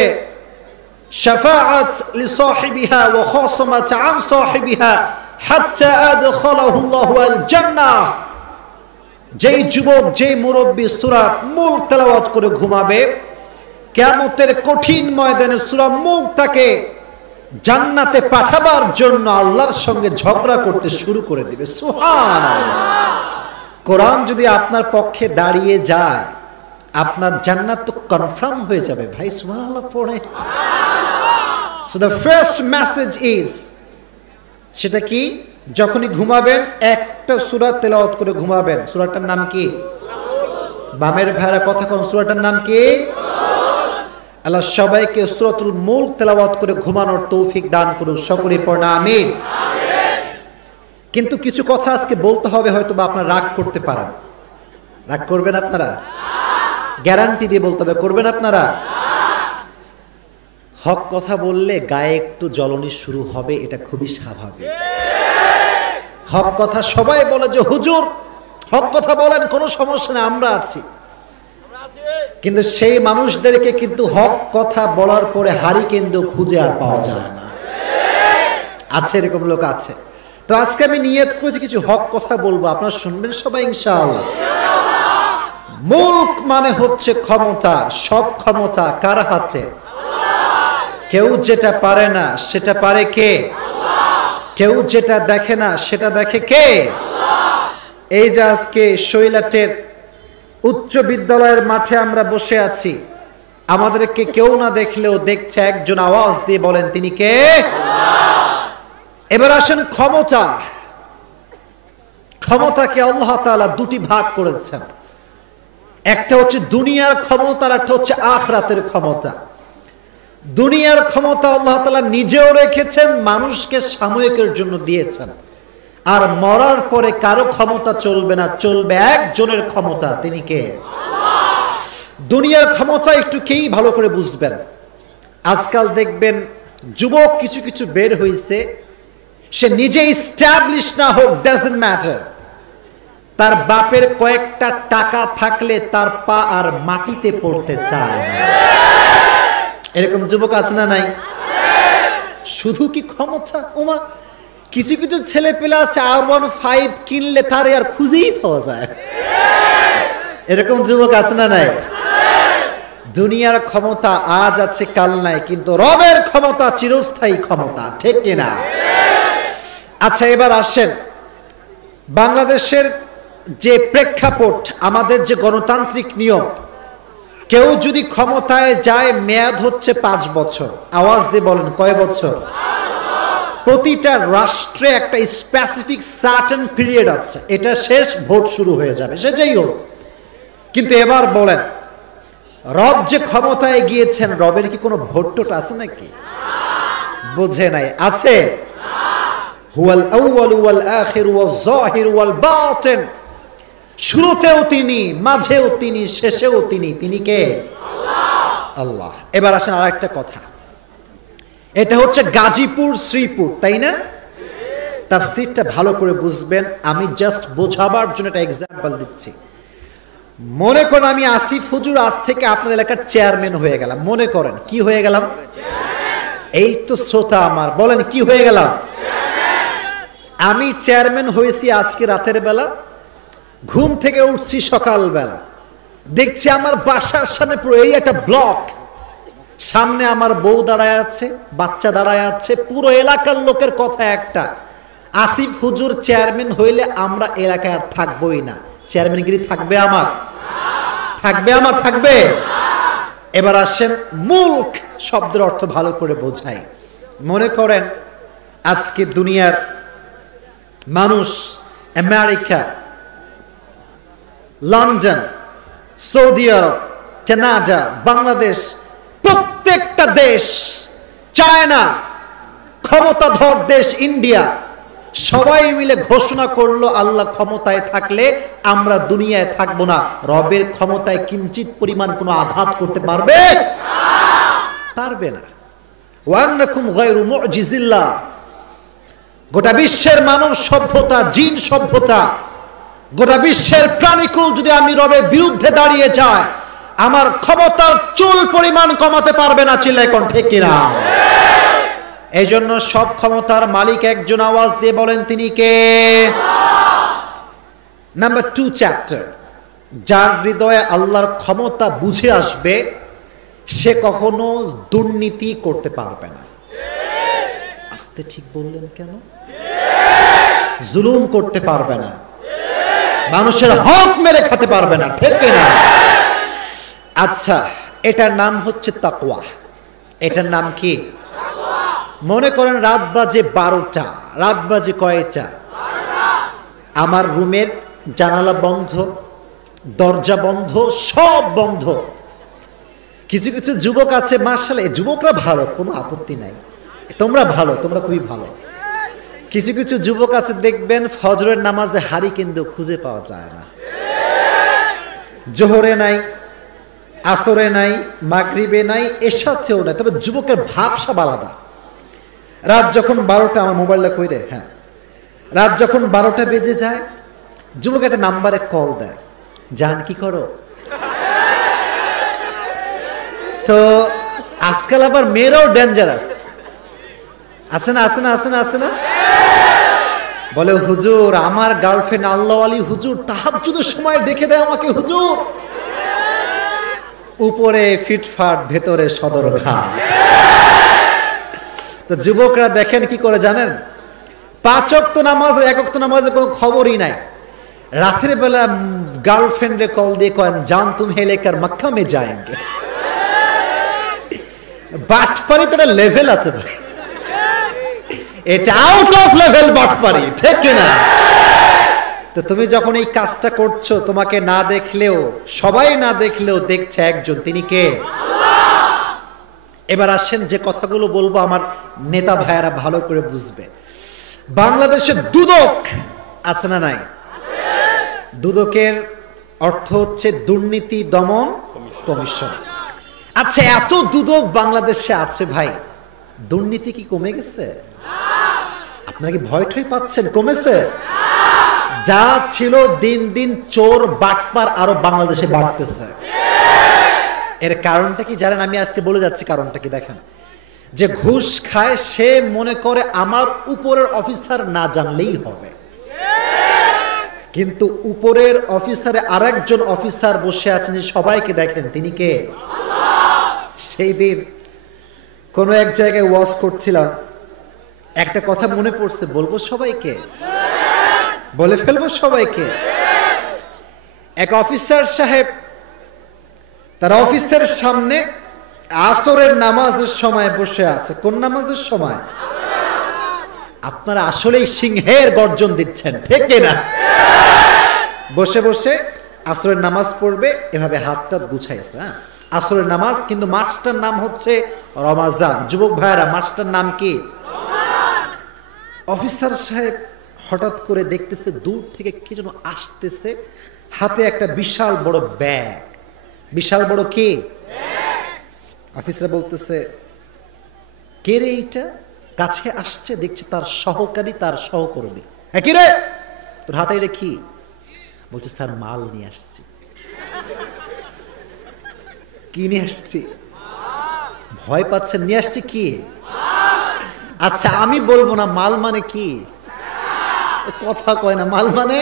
শাফাআত লিসাহিবিহা ওয়া খাসামাত আন সাহিবিহা হাত্তা আদখালাহু আল্লাহু আল জান্নাহ। যেই যুবক, যেই মুরব্বী সূরা মুলক তেলাওয়াত করে ঘুমাবে, কিয়ামতের কঠিন ময়দানে সূরা মুলক তাকে জান্নাতে পাঠাবার জন্য আল্লাহর সঙ্গে ঝগড়া করতে শুরু করে দিবে। সুবহানাল্লাহ। কোরআন যদি আপনার পক্ষে দাঁড়িয়ে যায়, আপনার জান্নাত তো কনফার্ম হয়ে যাবে ভাই। সুবহানাল্লাহ পড়ে। So the first message is, সেটা কি? যখনই ঘুমাবেন একটা সূরা তেলাওয়াত করে ঘুমাবেন। সূরাটার নাম কি? বামের ভাইরা কথা কোন, সূরাটার নাম কি? আল্লাহ সবাইকে সূরাতুল মুলক তেলাওয়াত করে ঘুমানোর তৌফিক দান করুন, সকলে পড়ুন আমিন। কিন্তু কিছু কথা আজকে বলতে হবে, হয়তো বা আপনারা রাগ করতে পারেন। রাগ করবেন আপনারা? গ্যারান্টি দিয়ে বলতে হবে, করবেন আপনারা? হক কথা বললে গায়ে একটু জ্বলনি শুরু হবে, এটা খুবই স্বাভাবিক। হক কথা সবাই বলে যে হুজুর হক কথা বলেন, কোনো সমস্যা নেই, আমরা আছি। কিন্তু সেই মানুষদেরকে কিন্তু হক কথা বলার পরে হারি কিন্তু খুঁজে আর পাওয়া যায় না। আছে, এরকম লোক আছে। তো আজকে আমি নিয়ত করেছি কিছু হক কথা বলবো, আপনারা শুনবেন সবাই ইনশাআল্লাহ। মুলক মানে হচ্ছে ক্ষমতা। সব ক্ষমতা কার হাতে? কেউ যেটা পারে না সেটা পারে কে? কেউ যেটা দেখে না সেটা দেখে কে? এই যে আজকে শৈলাটের উচ্চ বিদ্যালয়ের মাঠে আমরা বসে আছি, আমাদেরকে কেউ না দেখলেও দেখছে একজন, আওয়াজ দিয়ে বলেন তিনি কে? এবার আসেন ক্ষমতা। ক্ষমতাকে আল্লাহ তাআলা দুটি ভাগ করেছেন, একটা হচ্ছে দুনিয়ার ক্ষমতা, আর একটা হচ্ছে আখিরাতের ক্ষমতা। দুনিয়ার ক্ষমতা আল্লাহ তাআলা নিজেও রেখেছেন, মানুষকে সাময়িকের জন্য দিয়েছেন। আর মরার পরে কারো ক্ষমতা চলবে না, চলবে একজনের ক্ষমতা, তিনি কে? দুনিয়ার ক্ষমতা একটু কেই ভালো করে বুঝবেন। আজকাল দেখবেন যুবক কিছু কিছু বের হয়েছে, সে নিজে এস্টাবলিশ না হোক, ডাজন্ট ম্যাটার, তার বাপের কয়েকটা টাকা থাকলে তার পা আর মাটিতে পড়তে চায় না। এরকম যুবক আছে না নাই? শুধু কি ক্ষমতা, ওমা কিছু কিছু ছেলে পেলে আছে R15 কিনলে তার আর খুঁজেই পাওয়া যায়। এরকম যুবক আছে না নাই? দুনিয়ার ক্ষমতা আজ আছে কাল নাই, কিন্তু রবের ক্ষমতা চিরস্থায়ী ক্ষমতা, ঠিক কিনা? আচ্ছা, এবার আসেন বাংলাদেশের যে প্রেক্ষাপট, আমাদের যে গণতান্ত্রিক নিয়ম, কেউ যদি ক্ষমতায় যায় মেয়াদ হচ্ছে 5 বছর। আওয়াজ দিয়ে বলেন কয় বছর? প্রতিটা রাষ্ট্রে একটা স্পেসিফিক সার্টেন পিরিয়ড আছে, এটা শেষ, ভোট শুরু হয়ে যাবে, সেটাই হোক। কিন্তু এবার বলেন, রব যে ক্ষমতায় গিয়েছেন, রবের কি কোনো ভোট টোট আছে নাকি? বোঝে নাই, আছে? হুয়াল আউয়াল ওয়াল আখির ওয়াল যাহির ওয়াল বাতিন, শুরুতেও তিনি, মাঝেও তিনি, শেষেও তিনি। তিনি কে? আল্লাহ। এবার আসেন আরেকটা কথা, এটা হচ্ছে গাজীপুর শ্রীপুর, তাই না? তাফসীরটা ভালো করে বুঝবেন, আমি জাস্ট বোঝাবার জন্য একটা এক্সাম্পল দিচ্ছি। মনে করেন আমি আসিফ হুজুর আজ থেকে আপনার এলাকার চেয়ারম্যান হয়ে গেলাম। মনে করেন কি হয়ে গেলাম? এই তো শ্রোতা আমার, বলেন কি হয়ে গেলাম? আমি চেয়ারম্যান হয়েছি আজকে রাতের বেলা, ঘুম থেকে উঠছি সকালবেলা, দেখছি আমার বাসার সামনে পুরো এই একটা ব্লক, সামনে আমার বউ দাঁড়ায় আছে, বাচ্চা দাঁড়ায় আছে, পুরো এলাকার লোকের কথা একটা, আসিফ হুজুর চেয়ারম্যান হইলে আমরা এলাকায় আর থাকবোই না। চেয়ারম্যানগিরি থাকবে আমার? থাকবে আমার? থাকবে? এবার আসেন মুলক শব্দের অর্থ ভালো করে বোঝাই। মনে করেন আজকে দুনিয়ার মানুষ আমেরিকা, লন্ডন, সৌদি আরব, কানাডা, বাংলাদেশ, প্রত্যেকটা দেশ, চায়না, ক্ষমতাধর দেশ ইন্ডিয়া, সবাই মিলে ঘোষণা করলো আল্লাহ ক্ষমতায় থাকলে আমরা দুনিয়ায় থাকবো না। রবের ক্ষমতায় কিঞ্চিত পরিমাণ কোনো আঘাত করতে পারবে? পারবে না। ওয়ান্নাকুম গায়রু মুজিজিল্লাহ। গোটা বিশ্বের মানব সভ্যতা, জিন সভ্যতা, গোটা বিশ্বের প্রাণীকুল যদি আমি রবের বিরুদ্ধে দাঁড়িয়ে যায়, আমার ক্ষমতার চুল পরিমাণ কমাতে পারবে না। চিল্লায় কোন ঠিক কিনা? এই জন্য সব ক্ষমতার মালিক একজন, আওয়াজ দিয়ে বলেন তিনি কে? নাম্বার 2 চ্যাপ্টার, যার হৃদয়ে আল্লাহর ক্ষমতা বুঝে আসবে সে কখনো দুর্নীতি করতে পারবে না। আস্তে ঠিক বললেন কেন? জুলুম করতে পারবে না, মানুষের হক মেরে খেতে পারবে না, ঠিক কিনা? আচ্ছা, এটার নাম হচ্ছে তাকওয়া। এটার নাম কি? মনে করেন রাত বাজে 12টা, রাত বাজে কয়টা? আমার রুমের জানালা বন্ধ, দরজা বন্ধ, সব বন্ধ। কিছু কিছু যুবক আছে, মাশাআল্লাহ, যুবকরা ভালো, কোনো আপত্তি নাই, তোমরা ভালো, তোমরা খুবই ভালো। কিছু কিছু যুবক আছে দেখবেন ফজরের নামাজে হারি কিন্তু খুঁজে পাওয়া যায় না, জোহরে নাই, আসরে নাই, মাগরিবে নাই, এর সাথেও নাই। তবে যুবকের ভাবসাব আলাদা। রাত যখন 12টা, আমার মোবাইলটা কই রে, হ্যাঁ, রাত যখন 12টা বেজে যায়, যুবক একটা নাম্বারে কল দেয়, জান কি করো? তো আজকাল আবার মেয়েরাও ডেঞ্জারাস, আছে না? আছে না? আছে না? আছে না? বলে হুজুর আমার গার্লফ্রেন্ড আল্লাহ আলী হুজুর তাহাজ্জুদের সময় দেখে দেয় আমাকে হুজুর। উপরে ফিটফাট, ভেতরে সদরঘাট। তো যুবকরা দেখেন কি করে জানেন? 5 ওয়াক্ত নামাজ, 1 ওয়াক্ত নামাজের কোনো খবরই নাই। রাতের বেলা গার্লফ্রেন্ডে কল দিয়ে কয়েন, জান তুমি হেলেকার মক্কা মে যায়েঙ্গে। বাটপারি তো একটা লেভেল আছে ভাই, এটা আউট অফ লেভেল বাটপারি, ঠিক কিনা? তো তুমি যখন এই কাজটা করছো, তোমাকে না দেখলেও, সবাই না দেখলেও দেখছে একজন, তিনি কে? এবার আসেন যে কথাগুলো বলবো আমার নেতা ভাইয়ারা ভালো করে বুঝবে। বাংলাদেশে দুদক আছে না নাই? দুদকের অর্থ হচ্ছে দুর্নীতি দমন কমিশন। আচ্ছা, এত দুদক বাংলাদেশে আছে ভাই, দুর্নীতি কি কমে গেছে? আপনারা কি ভয় ঠয় পাচ্ছেন? কমেছে? যা ছিল দিন দিন চোর বাটপার আরো বাংলাদেশে বাড়তেছে। এর কারণটা কি জানেন? আমি আজকে বলে যাচ্ছি কারণটা কি। দেখেন, যে ঘুষ খায় সে মনে করে আমার উপরের অফিসার না জানলেই হবে, কিন্তু উপরের অফিসারে আরেকজন অফিসার বসে আছেন, সবাইকে দেখেন, তিনি কে? সেই দিন কোন এক জায়গায় ওয়াজ করছিলাম, একটা কথা মনে পড়ছে, বলবো সবাইকে? বলে ফেলবো সবাইকে? এক অফিসার সাহেব তার অফিসের সামনে আসরের নামাজের সময় বসে আছে। কোন নামাজের সময়? আপনারা আসলেই সিংহের গর্জন দিচ্ছেন, ঠিক না? বসে বসে আসরের নামাজ পড়বে, এভাবে হাতটা গুছাইছে। আসরের নামাজ, কিন্তু মাসটার নাম হচ্ছে রমাজান। যুবক ভাইয়েরা, মাসটার নাম কি? অফিসার সাহেব হঠাৎ করে দেখতেছে দূর থেকে কি যেন আসতেছে, হাতে একটা বিশাল বড় ব্যাগ। বিশাল বড় কি? অফিসার বলতেছে, কে রে এইটা? কাছে আসছে, দেখছে তার সহকারী, তার সহকর্মী। হ্যাঁ, কি রে তোর হাতে এটা কি? বলছে, স্যার মাল নিয়ে আসছি। কি নিয়ে আসছি? ভয় পাচ্ছেন? নিয়ে আসছি কি? আচ্ছা আমি বলবো না মাল মানে কি, কথা কয় না, মাল মানে?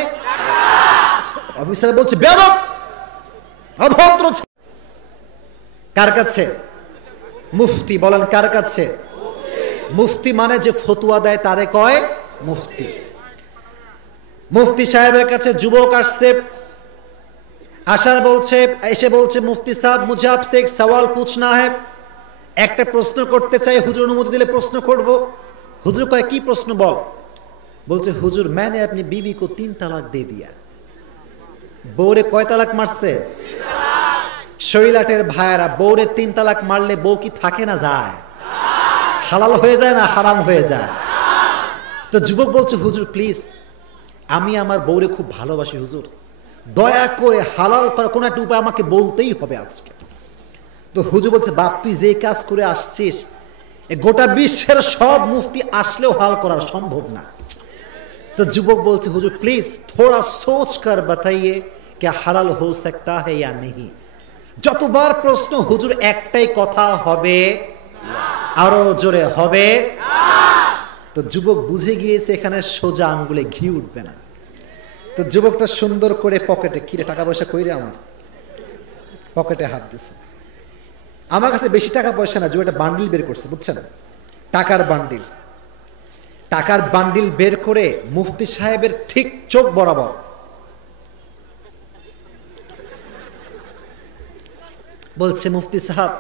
অফিসার বলছে, বেয়াদব, অভদ্র। কার কাছে? মুফতি। বলেন কার কাছে? মুফতি মানে যে ফতুয়া দেয় তারে কয় মুফতি। মুফতি সাহেবের কাছে যুবক আসছে, আসার বলছে, এসে বলছে, মুফতি সাহেব মুঝে আপসে এক সওয়াল পুছনা है, একটা প্রশ্ন করতে চাই, হুজুর অনুমতি দিলে প্রশ্ন করব। হুজুর কয়, কি প্রশ্ন বল? বলছে, হুজুর मैंने अपनी बीवी को 3 তালাক दे दिया। বউরে কয় তালাক মারছে? শৈলাটের ভাইয়েরা, বউরে 3 তালাক মারলে বউ কি থাকে না যায়? হালাল হয়ে যায় না হারাম হয়ে যায়? তো যুবক বলছে, হুজুর প্লিজ, আমি আমার বউরে খুব ভালোবাসি, হুজুর দয়া করে হালাল করার কোন একটা উপায় আমাকে বলতেই হবে আজকে। তো হুজুর বলছে, বাপ তুই যে কাজ করে আসছিস, গোটা বিশ্বের সব মুফতি আসলেও হাল করা সম্ভব না। তো যুবক বলছে, হুজুর প্লিজ থোড়া সোচ কর বাতাইয়ে क्या হালাল हो सकता है या नहीं। যতবার প্রশ্ন হুজুর একটাই কথা হবে, আরো জোরে হবে। তো যুবক বুঝে গিয়েছে এখানে সোজা আঙ্গুলে ঘি উঠবে না। তো যুবকটা সুন্দর করে পকেটে, কিরে টাকা পয়সা কইরে, আমার পকেটে হাত দিছে। আমার কাছে বেশি টাকা পয়সা না, যুবকটা বান্ডিল বের করছে, বুঝছেন, টাকার বান্ডিল। টাকার বান্ডিল বের করে মুফতি সাহেবের ঠিক চোখ বরাবর बोलते मुफ्ती साहब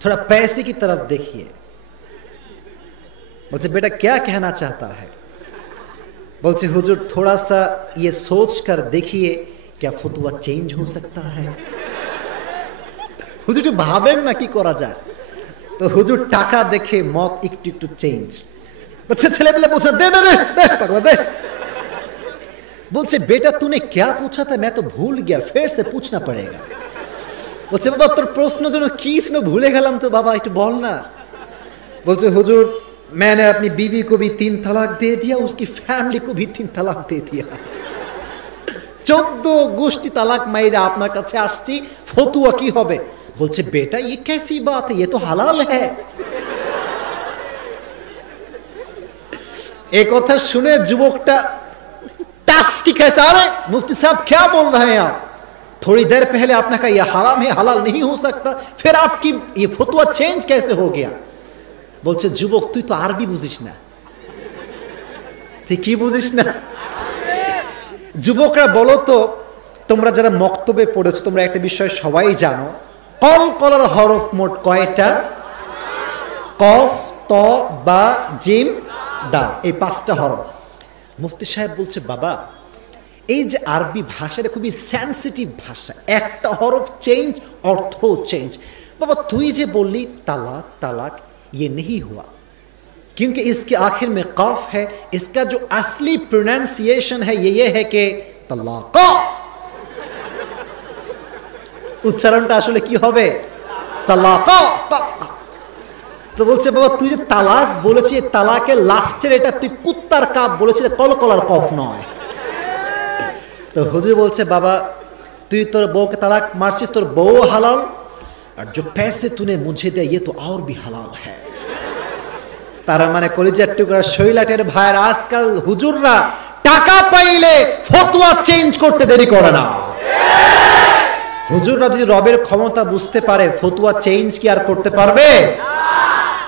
थोड़ा पैसे की तरफ देखिए। बोलते बेटा क्या कहना चाहता है? बोलते हुजूर थोड़ा सा ये सोच कर देखिए क्या फतवा चेंज हो सकता है। हुजूर भावेन ना की करा जाए। तो हुजूर टाका देखे मत একটু একটু চেঞ্জ। বলছে ছেলে পেলে पूछा दे दे दे दे पकड़ा दे। बोलते बेटा तूने क्या पूछा था? मैं तो भूल गया, फिर से पूछना पड़ेगा। বলছে বাবা তোর প্রশ্ন যেন কি ছিল ভুলে গেলাম তো বাবা, একটু বল না। বলছে হুজুর मैंने अपनी बीवी को भी 3 तलाक दे दिया, उसकी फैमिली को भी 3 तलाक दे दिया। 14 গোষ্ঠী তালাক মাইরা আপনার কাছে আসছি, ফতুয়া কি হবে? বলছে বেটা ये कैसी बात है, ये तो हलाल है। এই কথা শুনে যুবকটা টাস কি খাইছে, আরে মুফতি সাহেব क्या बोल रहे हैं आप? थोड़ी देर पहले आपने कहा यह हराम है, हलाल नहीं हो सकता, फिर आपकी ये फतवा चेंज कैसे हो गया? बोलছে যুবক তুই তো আরবি বুঝিস না। তুই কি বুঝিস না? যুবকরা বলো তো, তোমরা যারা মক্তবে পড়েছো তোমরা একটা বিষয় সবাই জানো, কলকলার হরফ মোট কয়টা? কফ, ত, বা, জিম, দাল, এই 5টা হরফ। মুফতি সাহেব বলছে বাবা এই যে আরবি ভাষাটা খুবই সেন্সিটিভ ভাষা, একটা হরফ চেঞ্জ অর্থ চেঞ্জ। बाबा तुई जे बोली तलाक तलाक ये नहीं हुआ, क्योंकि इसके आखिर में काफ है, इसका जो असली प्रोनाउंसिएशन है ये है कि तलाक। উচ্চারণটা আসলে কি হবে? তালাক। তো বলছে বাবা তুই যে তালাক বলেছিস, তালাকের লাস্টের এটা তুই কুত্তার কাপ বলেছিস, কলকলার কফ নয়। তো হুজুর বলছে বাবা তুই তোর বউকে তালাক মারছিস, তোর বউ হালাল, আর जो पैसे तूने मुझे दिया ये तो और भी हलाल है। তারা মানে কলিজার টুকরা শৈলাটের ভাইয়ের, আজকাল হুজুররা টাকা পাইলে ফতোয়া চেঞ্জ করতে দেরি করে না। হুজুররা যদি রবের ক্ষমতা বুঝতে পারে, ফতোয়া চেঞ্জ কি আর করতে পারবে?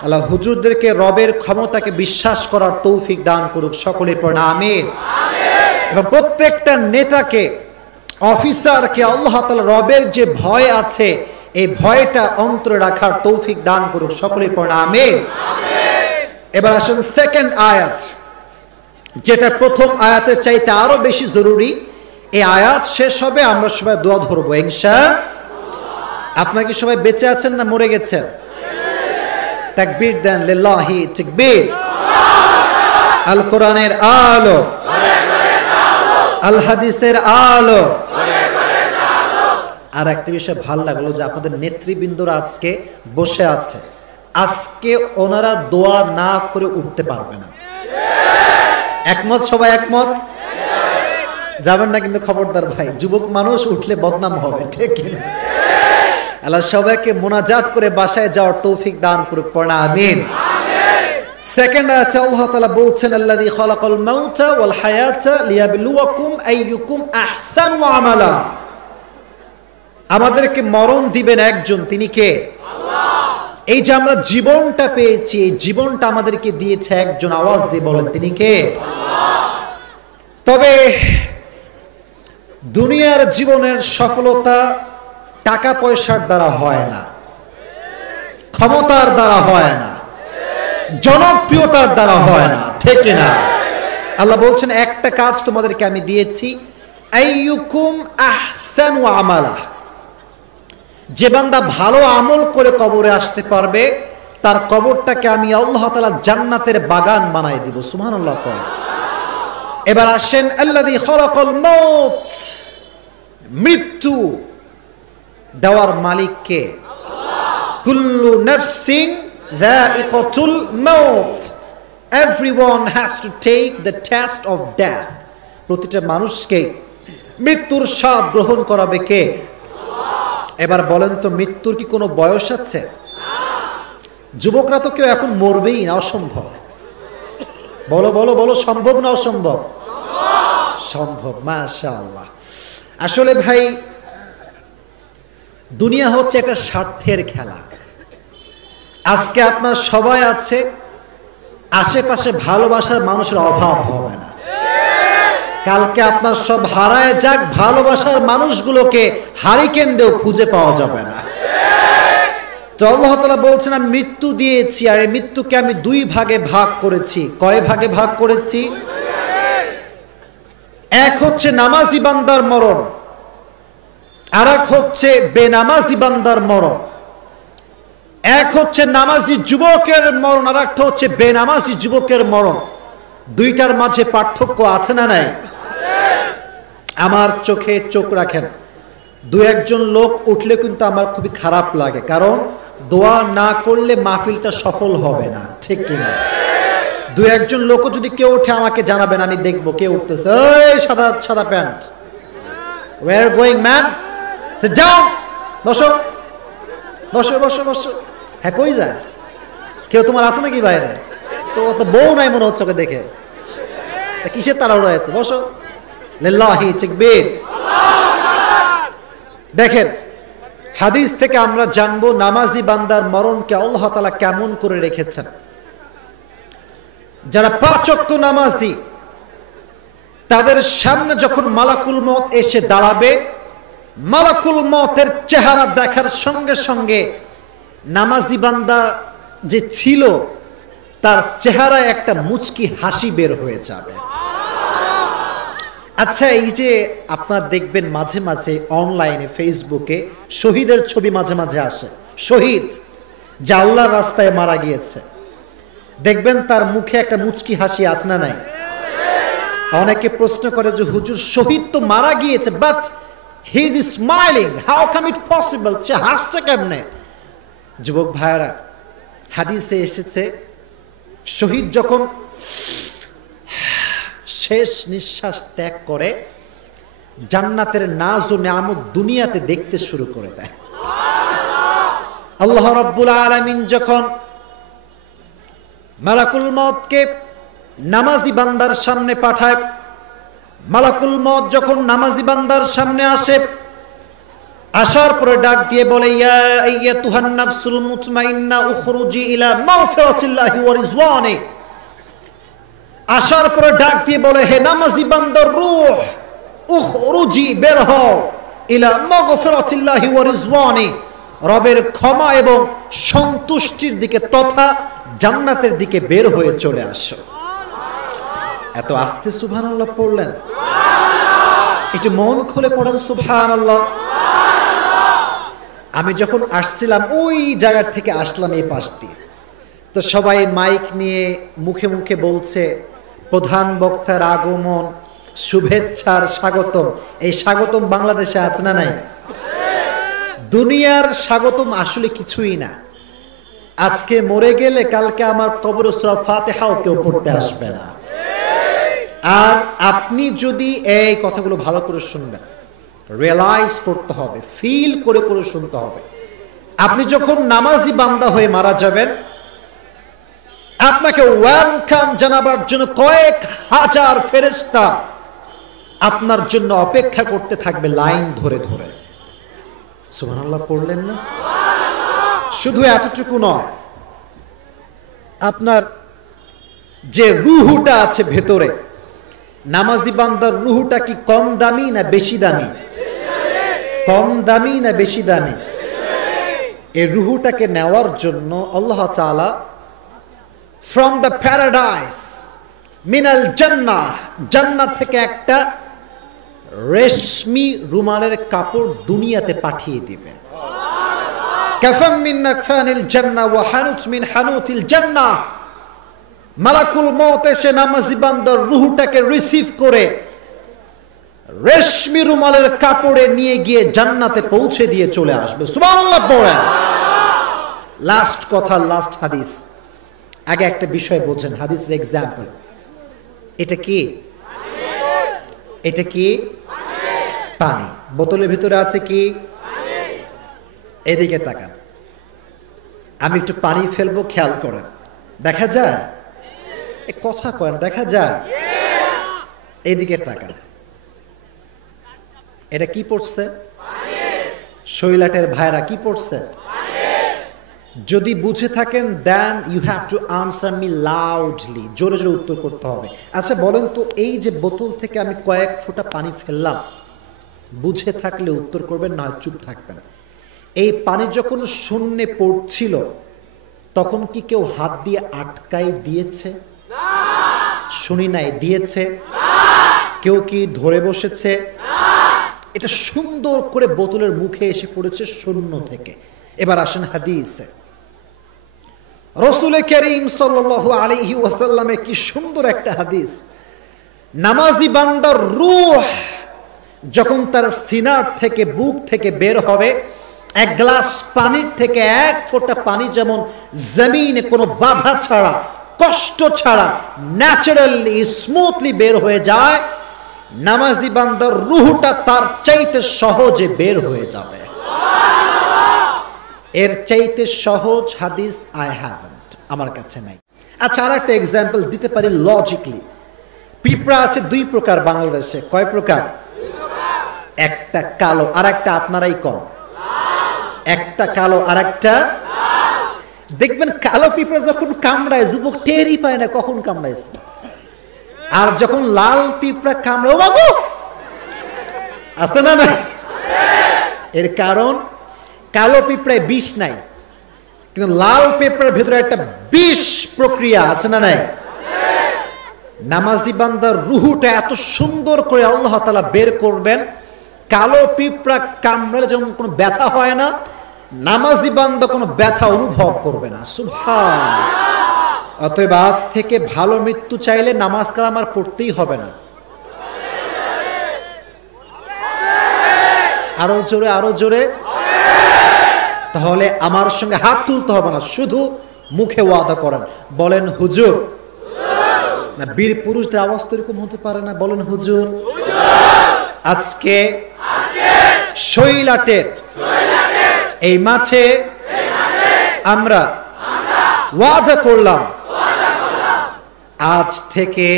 আল্লাহ হুজুরদেরকে রবের ক্ষমতাকে বিশ্বাস করার তৌফিক দান করুক, সকলে পড়ে আমিন। এবং প্রত্যেকটা নেতাকে, অফিসারকে আল্লাহ তাআলা রবের যে ভয় আছে এই ভয়টা অন্তরে রাখার তৌফিক দান করুক, সকলে পড়ে আমিন। এবার আসুন সেকেন্ড আয়াত, যেটা প্রথম আয়াতের চাইতে আরো বেশি জরুরি। এই আয়াত শেষ হবে, আমরা সবাই দোয়া ধরবো ইনশাআল্লাহ। আপনারা কি সবাই বেঁচে আছেন না মরে গেছেন? তাকবীর দেন, লিল্লাহি তাকবীর। আল কোরআনের আলো, আল হাদিসের আলো। আর একটা বিষয় ভালো লাগলো যে আপনাদের নেতৃবৃন্দরা আজকে বসে আছে, আজকে ওনারা দোয়া না করে উঠতে পারবে না। একমত? সবাই একমত? যাবেন না কিন্তু খবরদার ভাই, যুবক মানুষ উঠলে বদনাম হবে, ঠিক কিনা? আল্লাহ সবাইকে মোনাজাত করে বাসায় যাওয়ার তৌফিক দান করুক, পড়া আমিন। সেকেন্ড আয়াতে আল্লাহ তাআলা বলছেন আল্লাযী খালাকাল মাউতা ওয়াল হায়াতা লিয়াবলুয়াকুম আইয়ুকুম আহসানু আমালা। আমাদেরকে মরণ দিবেন একজন, তিনি কে? আল্লাহ। এই যে আমরা জীবনটা পেয়েছি, এই জীবনটা আমাদেরকে দিয়েছে একজন, আওয়াজ দিয়ে বলেন তিনি কে? আল্লাহ। তবে দুনিয়ার জীবনের সফলতা টাকা পয়সার দ্বারা হয় না, ক্ষমতার দ্বারা হয় না, জনপ্রিয়তার দ্বারা হয় না, ঠিক কিনা? আল্লাহ বলছেন একটা কাজ তোমাদেরকে আমি দিয়েছি, আইয়ুকুম আহসানু আমালা। যে বান্দা ভালো আমল করে কবরে আসতে পারবে, তার কবরটাকে আমি আল্লাহ তাআলা জান্নাতের বাগান বানাই দিব। সুবহানাল্লাহ। এবার আসেন আল্লাযী খালাকাল মাউত, মৃত্যু দেওয়ার মালিক কে? আল্লাহ। কুল্লু নাফসিন যায়িকাতুল মাউত, everyone has to take the test of death. প্রতিটা মানুষকে মৃত্যুর স্বাদ গ্রহণ করাবে কে? আল্লাহ। এবার বলেন তো মৃত্যুর কি কোনো বয়স আছে? না। যুবকরা তো কেউ এখন মরবেই না, অসম্ভব। বলো বলো বলো, সম্ভব না অসম্ভব? সম্ভব, মাশাআল্লাহ। আসলে ভাই দুনিয়া হচ্ছে একটা স্বার্থের খেলা। আজকে আপনার সবাই আছে, আশেপাশে ভালোবাসার মানুষের অভাব হবে না। কালকে আপনার সব হারায় যাক, ভালোবাসার মানুষগুলোকে হারিকেন দিয়েও খুঁজে পাওয়া যাবে না। তো আল্লাহ তাআলা বলছেন আমি মৃত্যু দিয়েছি, আর এই মৃত্যুকে আমি দুই ভাগে ভাগ করেছি। কয় ভাগে ভাগ করেছি? এক হচ্ছে নামাজি বান্দার মরণ, আর এক হচ্ছে বেনামাজি বান্দার মরণ। এক হচ্ছে নামাজি যুবকের মরণ, আর একটা হচ্ছে বেনামাজি যুবকের মরণ। দুইটার মাঝে পার্থক্য আছে না নাই? আমার চোখে চোখ রাখেন, দু একজন লোক উঠলে কিন্তু আমার খুবই খারাপ লাগে, কারণ দোয়া না করলে মাহফিলটা সফল হবে না, ঠিক কিনা? দু একজন লোক যদি কেউ উঠে আমাকে জানাবেন, আমি দেখবো কে উঠতেছে। এই সাদা সাদা pant, where going man, sit down, বসো বসো বসো বসো। হ্যাঁ কই যায়? কেউ তোমার আছে নাকি বাইরে? তো বউ নাই মনে হচ্ছে ওকে দেখে, কিসের তাড়াহুড়ো এত? বসো। লিল্লাহি তাকবীর। দেখেন হাদিস থেকে আমরা জানবো নামাজি বান্দার মরণকে আল্লাহ তাআলা কেমন করে রেখেছেন। যারা ৫ ওয়াক্ত নামাজি, তাদের সামনে যখন মালাকুল মউত এসে দাঁড়াবে, মালাকুল মউতের চেহারা দেখার সঙ্গে সঙ্গে নামাজি বান্দা যে ছিল তার চেহারায় একটা মুচকি হাসি বের হয়ে যাবে। আচ্ছা, এই যে আপনার দেখবেন মাঝে মাঝে অনলাইনে ফেসবুকে শহীদের ছবি মাঝে মাঝে আসে, শহীদ যে আল্লাহর রাস্তায় মারা গিয়েছে, দেখবেন তার মুখে একটা মুচকি হাসি আছে না নাই? অনেকে প্রশ্ন করে যে হুজুর শহীদ তো মারা গিয়েছে, but he is smiling, how come it possible? সে হাসছে কেমনে? যুবক ভাইরা, হাদিসে এসেছে শহীদ যখন শেষ নিঃশ্বাস ত্যাগ করে জান্নাতের নাজ ও নিয়ামত দুনিয়াতে দেখতে শুরু করে দেয়। আল্লাহ রাব্বুল আলামিন যখন মালাকুল মউতকে নামাজি বান্দার সামনে পাঠায়, মালাকুল মউত যখন নামাজি বান্দার সামনে আসে, আসার পরে ডাক দিয়ে বলে, ইয়া আইয়াতুহান নাফসুল মুতমাইন্না উখরুজি ইলা মাগফিরাতিল্লাহি ওয়া রিজওয়ানি। আসার পরে ডাক দিয়ে বলে, হে নামাজি বান্দার রূহ, উখরুজি, বের হও, ইলা মাগফিরাতিল্লাহি ওয়া রিজওয়ানি, রবের ক্ষমা এবং সন্তুষ্টির দিকে তথা জান্নাতের দিকে বের হয়ে চলে আসো। এত আস্তে সুবহানাল্লাহ পড়লেন, একটু মন খুলে পড়েন সুবহানাল্লাহ। আমি যখন আসছিলাম ওই জায়গা থেকে আসলাম এই পাশ দিয়ে, তো সবাই মাইক নিয়ে মুখে মুখে বলছে প্রধান বক্তার আগমন, শুভেচ্ছার স্বাগতম। এই স্বাগতম বাংলাদেশে আছে না নাই? দুনিয়ার স্বাগতম আসলে কিছুই না। আজকে মরে গেলে কালকে আমার কবরে সূরা ফাতিহাও কেউ পড়তে আসবে না। আর আপনি যদি এই কথাগুলো ভালো করে শুনবেন, রিয়েলাইজ করতে হবে, ফিল করে করে শুনতে হবে। আপনি যখন নামাজি বান্দা হয়ে মারা যাবেন, আপনাকে ওয়েলকাম জানাবার জন্য কয়েক হাজার ফেরেশতা আপনার জন্য অপেক্ষা করতে থাকবে লাইন ধরে ধরে। সুবহানাল্লাহ পড়লেন না? শুধু এতটুকু নয়, আপনার যে রুহুটা আছে ভেতরে, নামাজি বান্দার রুহুটা কি কম দামি না বেশি দামি? কম দামি না বেশি দামি? এই রুহুটাকে নেওয়ার জন্য আল্লাহ তাআলা ফ্রম দ্য প্যারাডাইস মিনাল জান্নাহ, জান্নাত থেকে একটা রেশমি রুমালের কাপড় দুনিয়াতে পাঠিয়ে দিবেন। কাফাম মিন নাকফানিল জান্নাহ ওয়া হানুত মিন হানুতিল জান্নাহ। মালাকুল মউত এসে নামাজি বান্দার রূহটাকে রিসিভ করে রেশমি রুমালের কাপড়ে নিয়ে গিয়ে জান্নাতে পৌঁছে দিয়ে চলে আসবে। সুবহানাল্লাহ পড়েন। লাস্ট কথা, লাস্ট হাদিস। আগে একটা বিষয় বোঝেন, হাদিসের এক্সাম্পল। এটা কি? এটা কি? পানি। বোতলের ভিতরে আছে কি? এদিকে তাকান, আমি একটু পানি ফেলবো, খেয়াল করেন, দেখা যায়? কথা করেন, দেখা যায়? এদিকে তাকান, এটা কি পড়ছে? শৈলাটের ভাইরা কি পড়ছে? যদি বুঝে থাকেন then you have to answer me loudly, জোরে জোরে উত্তর করতে হবে। আচ্ছা বলেন তো, এই যে বোতল থেকে আমি কয়েক ফোঁটা পানি ফেললাম, বুঝে থাকলে উত্তর করবেন, না চুপ থাকবেন। এই পানি যখন শূন্যে পড়ছিল তখন কি কেউ হাত দিয়ে আটকাই দিয়েছে? শুনি নাই। দিয়েছে? কেউ কি ধরে বসেছে? এটা সুন্দর করে বোতলের মুখে এসে পড়েছে শূন্য থেকে। এবার আসেন হাদিসে। রাসূল করিম সাল্লাল্লাহু আলাইহি ওয়াসাল্লামের কি সুন্দর একটা হাদিস। নামাজি বান্দার রূহ যখন তার সিনার থেকে, বুক থেকে বের হবে, এক গ্লাস পানির থেকে এক ফোঁটা পানি যেমন জমিনে কোনো বাধা ছাড়া, কষ্ট ছাড়া ন্যাচারালি স্মুথলি বের হয়ে যায়, নামাজি বান্দার রূহটা তার চাইতে সহজে বের হয়ে যাবে। এর চাইতে সহজ হাদিস আই হ্যাভেন্ট, আমার কাছে নাই। আচ্ছা, আর একটা এক্সাম্পল দিতে পারি লজিকলি। পিঁপড়া আছে দুই প্রকার বাংলাদেশে। কয় প্রকার? একটা কালো, আর একটা আপনারাই কম। একটা কালো আর একটা, দেখবেন কালো পিঁপড়া যখন কামড়ায় যুবক টেরই পায় না কখন কামড়াইছে, আর যখন লাল পিঁপড়া কামড়ে ও বাবু আছে না না। এর কারণ কালো পিঁপড়ায় বিষ নাই, কিন্তু লাল পিঁপড়ার ভিতরে একটা বিষ প্রক্রিয়া আছে না নাই? নামাজি বান্দার রুহুটা এত সুন্দর করে আল্লাহ তাআলা বের করবেন, কালো পিঁপড়া কামড়ালে যেমন কোনো ব্যথা হয় না, নামাজি বান্দা কোনো ব্যথা অনুভব করবে না। সুবহানাল্লাহ। অতএব আজ থেকে ভালো মৃত্যু চাইলে নামাজ কালাম আর পড়তেই হবে না। আরো জোরে, আরো জোরে। তাহলে আমার সঙ্গে হাত তুলতে হবে না, শুধু মুখে ওয়াদা করেন। বলেন হুজুর। না, বীর পুরুষদের আওয়াজ তো এরকম হতে পারে না, বলেন হুজুর। আজকে শৈলাটের এই মাঠে আমরা ওয়াদা করলাম, আজ থেকে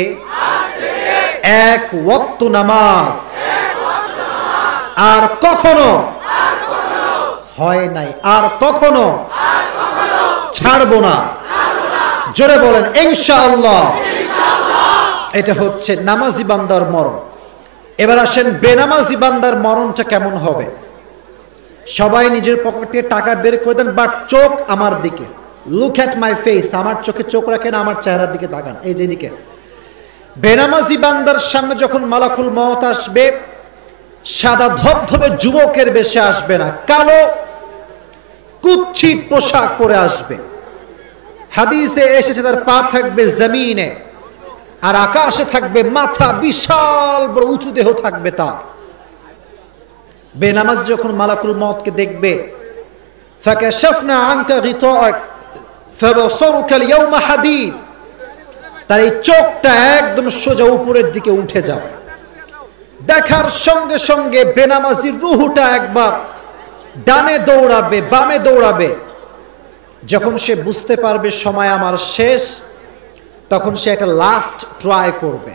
এক ওয়াক্ত নামাজ আর কখনো হয় নাই, আর কখনো ছাড়বো না। জোরে বলেন ইনশাআল্লাহ। এটা হচ্ছে নামাজি বান্দার মরণ। এবার আসেন বেনামাজি বান্দার মরণটা কেমন হবে। সবাই নিজের পকেটে টাকা বের করে দেন, বাট চোখ আমার দিকে, লুক অ্যাট মাই ফেস, আমার চোখে চোখ রাখেন, আমার চেহারার দিকে তাকান, এই যে দিকে। বেনামাজি বান্দার সামনে যখন মালাকুল মওত আসবে, সাদা ধবধবে যুবকের বেশে আসবে না, কালো কুৎসিত পোশাক পরে আসবে। হাদিসে এসেছে তার পা থাকবে জমিনে আর আকাশে থাকবে মাথা, বিশাল বড় উঁচু দেহ থাকবে তার। বেনামাজ যখন মালাকুল মওতকে দেখবে, ফাকাশাফনা আনকা গিতাআক ফাবসারুকা আল-ইয়াওমা হাদীদ, তার এই চোখটা একদম সোজা উপরের দিকে উঠে যাবে। দেখার সঙ্গে সঙ্গে বেনামাজির রুহটা একবার ডানে দৌড়াবে, বামে দৌড়াবে। যখন সে বুঝতে পারবে সময় আমার শেষ, তখন সে একটা লাস্ট ট্রাই করবে।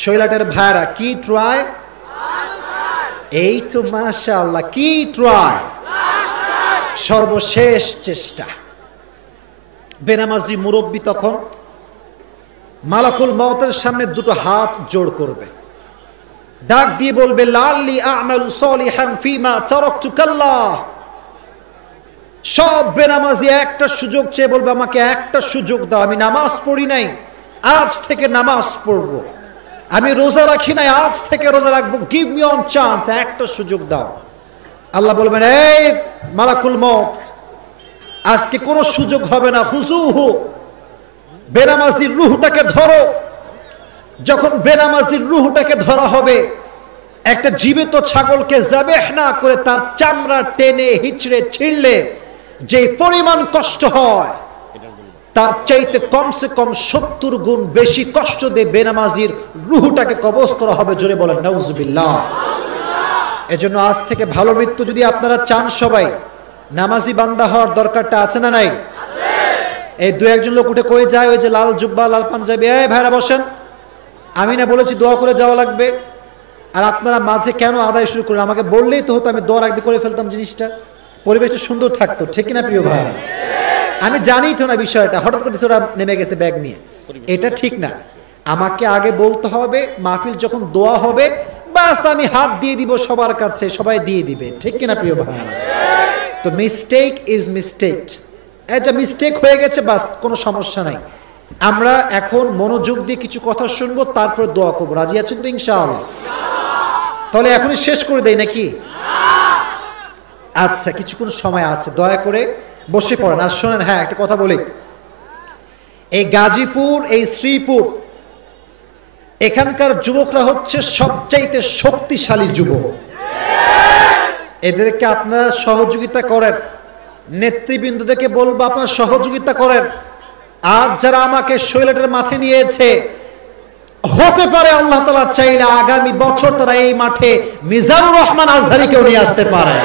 শৈলাটের ভাইরা, কি ট্রাই? এই তো মাশাআল্লাহ, কি ট্রাই? সর্বশেষ চেষ্টা। বেনামাজি মুরব্বী তখন মালাকুল মওতের সামনে দুটো হাত জোড় করবে, ডাক দিয়ে বলবে, লাল্লি আমালু সলিহান ফিমা তারাকতু কাল্লাহ। সব বেনামাজি একটা সুযোগ চেয়ে বলবে, আমাকে একটা সুযোগ দাও, আমি নামাজ পড়ি নাই, আজ থেকে নামাজ পড়ব। আমি রোজা রাখি নাই, আজ থেকে রোজা রাখবো, গিভ মি অন চান্স, একটা সুযোগ দাও। আল্লাহ বলবেন, এই মালাকুল মওত, আজকে কোনো সুযোগ হবে না, হুজুহু, বেনামাজির রূহটাকে ধরো। যখন বেনামাজির রূহটাকে ধরা হবে, একটা জীবিত ছাগলকে যাবেহ না করে তার চামড়া টেনে হিচড়ে ছিঁড়লে যে পরিমাণ কষ্ট হয়, তার চাইতে কমসে কম 70 গুণ বেশি কষ্ট দিয়ে বেনামাজির রূহটাকে কবজ করা হবে। জোরে বলেন নাউজুবিল্লাহ। এজন্য আজ থেকে ভালো মৃত্যু যদি আপনারা চান, সবাই নামাজি বান্দা হওয়ার দরকারটা আছে না নাই? এই দু একজন লোক উঠে কই যায়, ওই যে লাল জুব্বা লাল পাঞ্জাবি, এই ভাইরা বসেন, আমি না বলেছি দোয়া করে যাওয়া লাগবে? আর আপনারা মাঝে কেন আদায় শুরু করেন? আমাকে বললেই তো হতো, আমি দোয়ার আগে করে ফেলতাম, জিনিসটা পরিবেশটা সুন্দর থাকতো, ঠিক কিনা প্রিয় ভাই? আমি জানি তো না বিষয়টা, হঠাৎ করে ওরা নেমে গেছে ব্যাগ নিয়ে, এটা ঠিক না। আমাকে আগে বলতে হবে, মাহফিল যখন দোয়া হবে বাস আমি হাত দিয়ে দিব সবার কাছে, সবাই দিয়ে দিবে, ঠিক কিনা প্রিয় ভাই? তো মিস্টেক ইজ মিস্টেক, এটা মিস্টেক হয়ে গেছে, বাস কোনো সমস্যা নাই। আমরা এখন মনোযোগ দিয়ে কিছু কথা শুনবো, তারপর দোয়া করবো। রাজি আছেন তো ইনশাআল্লাহ? তাহলে এখনই শেষ করে দেই নাকি? আচ্ছা, কিছুক্ষণ সময় আছে, দয়া করে বসে পড়েন। আর শোনেন, হ্যাঁ একটা কথা বলি, এই গাজীপুর, এই শ্রীপুর, এখানকার যুবকরা হচ্ছে সবচাইতে শক্তিশালী যুবক। এদেরকে আপনারা সহযোগিতা করেন, নেতৃবৃন্দদেরকে বলবো আপনারা সহযোগিতা করেন। আজ যারা আমাকে শৈলাটের মাঠে নিয়েছে, হতে পারে আল্লাহ তাআলা চাইলে আগামী বছর তারা এই মাঠে মিজানুর রহমান আজহারীকেও নিয়ে আসতে পারে।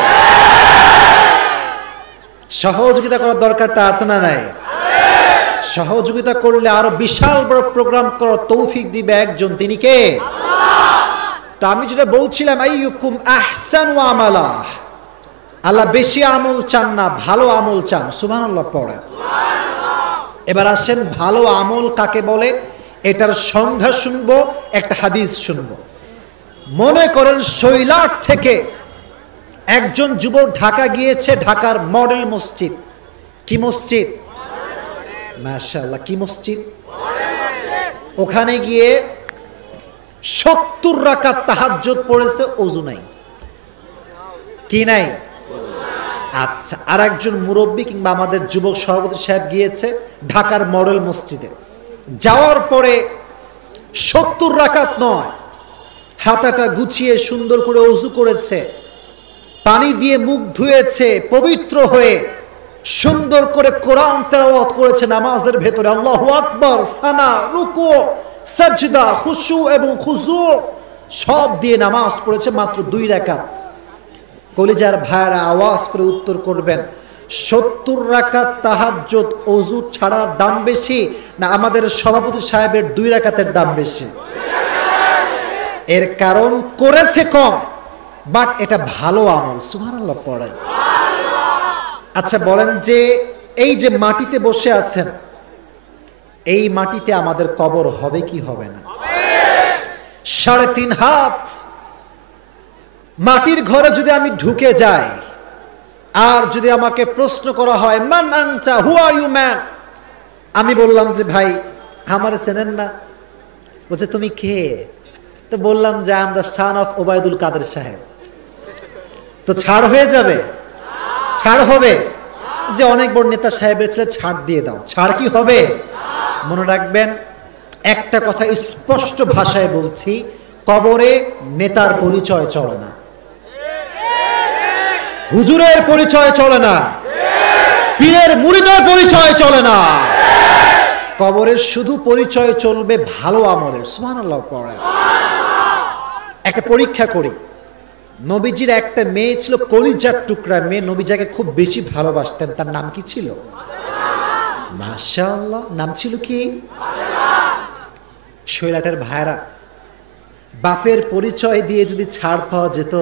সহযোগিতা করার দরকারটা আছে না নাই? সহযোগিতা করলে আরো বিশাল বড় প্রোগ্রাম করার তৌফিক দিবে একজন, তিনি কে? তো আমি যেটা বলছিলাম, আইয়ুকুম আহসানু আমালা, আল্লাহ বেশি আমল চান না, ভালো আমল চান। সুবহানাল্লাহ পড়েন। এবার আসেন, ভালো আমল কাকে বলে এটার সংজ্ঞা শুনবো, একটা হাদিস শুনবো। মনে করেন শৈলাট থেকে একজন যুবক ঢাকা গিয়েছে, ঢাকার মডেল মসজিদ। কি মসজিদ? মাশাআল্লাহ, কি মসজিদ? ওখানে গিয়ে 70 রাকাত তাহাজ্জুদ পড়েছে, ওযু নাই। কি নাই? আচ্ছা, আর একজন মুরব্বী কিংবা আমাদের যুবক সভাপতি সাহেব গিয়েছে ঢাকার মডেল মসজিদে, যাওয়ার পরে 70 রাকাত নয়, হাতাটা গুছিয়ে সুন্দর করে ওযু করেছে, পানি দিয়ে মুখ ধুয়েছে, পবিত্র হয়ে সুন্দর করে কোরআন তেলাওয়াত করেছে নামাজের ভেতরে, আল্লাহু আকবার, সানা, রুকু, সাজদা, খুশু এবং খুজু সব দিয়ে নামাজ পড়েছে মাত্র 2 রাকাত। কলিজার ভাইরা আওয়াজ করে উত্তর করবেন, 70 রাকাত তাহাজ্জুদ ওযু ছাড়ার দাম বেশি না আমাদের সভাপতি সাহেবের 2 রাকাতের দাম বেশি? এর কারণ করেছে কম, বাট এটা ভালো আমল। সুবহানাল্লাহ পড়ে। আচ্ছা বলেন যে এই যে মাটিতে বসে আছেন, এই মাটিতে আমাদের কবর হবে কি হবে না? 3.5 হাত মাটির ঘরে যদি আমি ঢুকে যাই, আর যদি আমাকে প্রশ্ন করা হয় মান আনতা, হু আর ইউ ম্যান, আমি বললাম যে ভাই আমারে চেনেন না। বলছে তুমি কে? তো বললাম যে I am the son of Obaidul Quader সাহেব। তো ছাড় হয়ে যাবে? ছাড় হবে? যে অনেক বড় নেতা সাহেবের ছেলে, ছাড় দিয়ে দাও। ছাড় কি হবে? মনে রাখবেন একটা কথা স্পষ্ট ভাষায় বলছি, কবরে নেতার পরিচয় চলে না, হুজুরের পরিচয় চলে না, পীরের মুরিদের পরিচয় চলে না। কবরের শুধু পরিচয় চলবে ভালো আমলের। সুবহানাল্লাহ পড়ে। একটা পরীক্ষা করি। নবীজির একটা মেয়ে ছিল, কলিজার টুকরা মেয়ে, নবী যাকে খুব বেশি ভালোবাসতেন। তার নাম কি ছিল? মাশাআল্লাহ। নাম ছিল কি? শৈলাটের ভাইরা, বাপের পরিচয় দিয়ে যদি ছাড় পাওয়া যেত,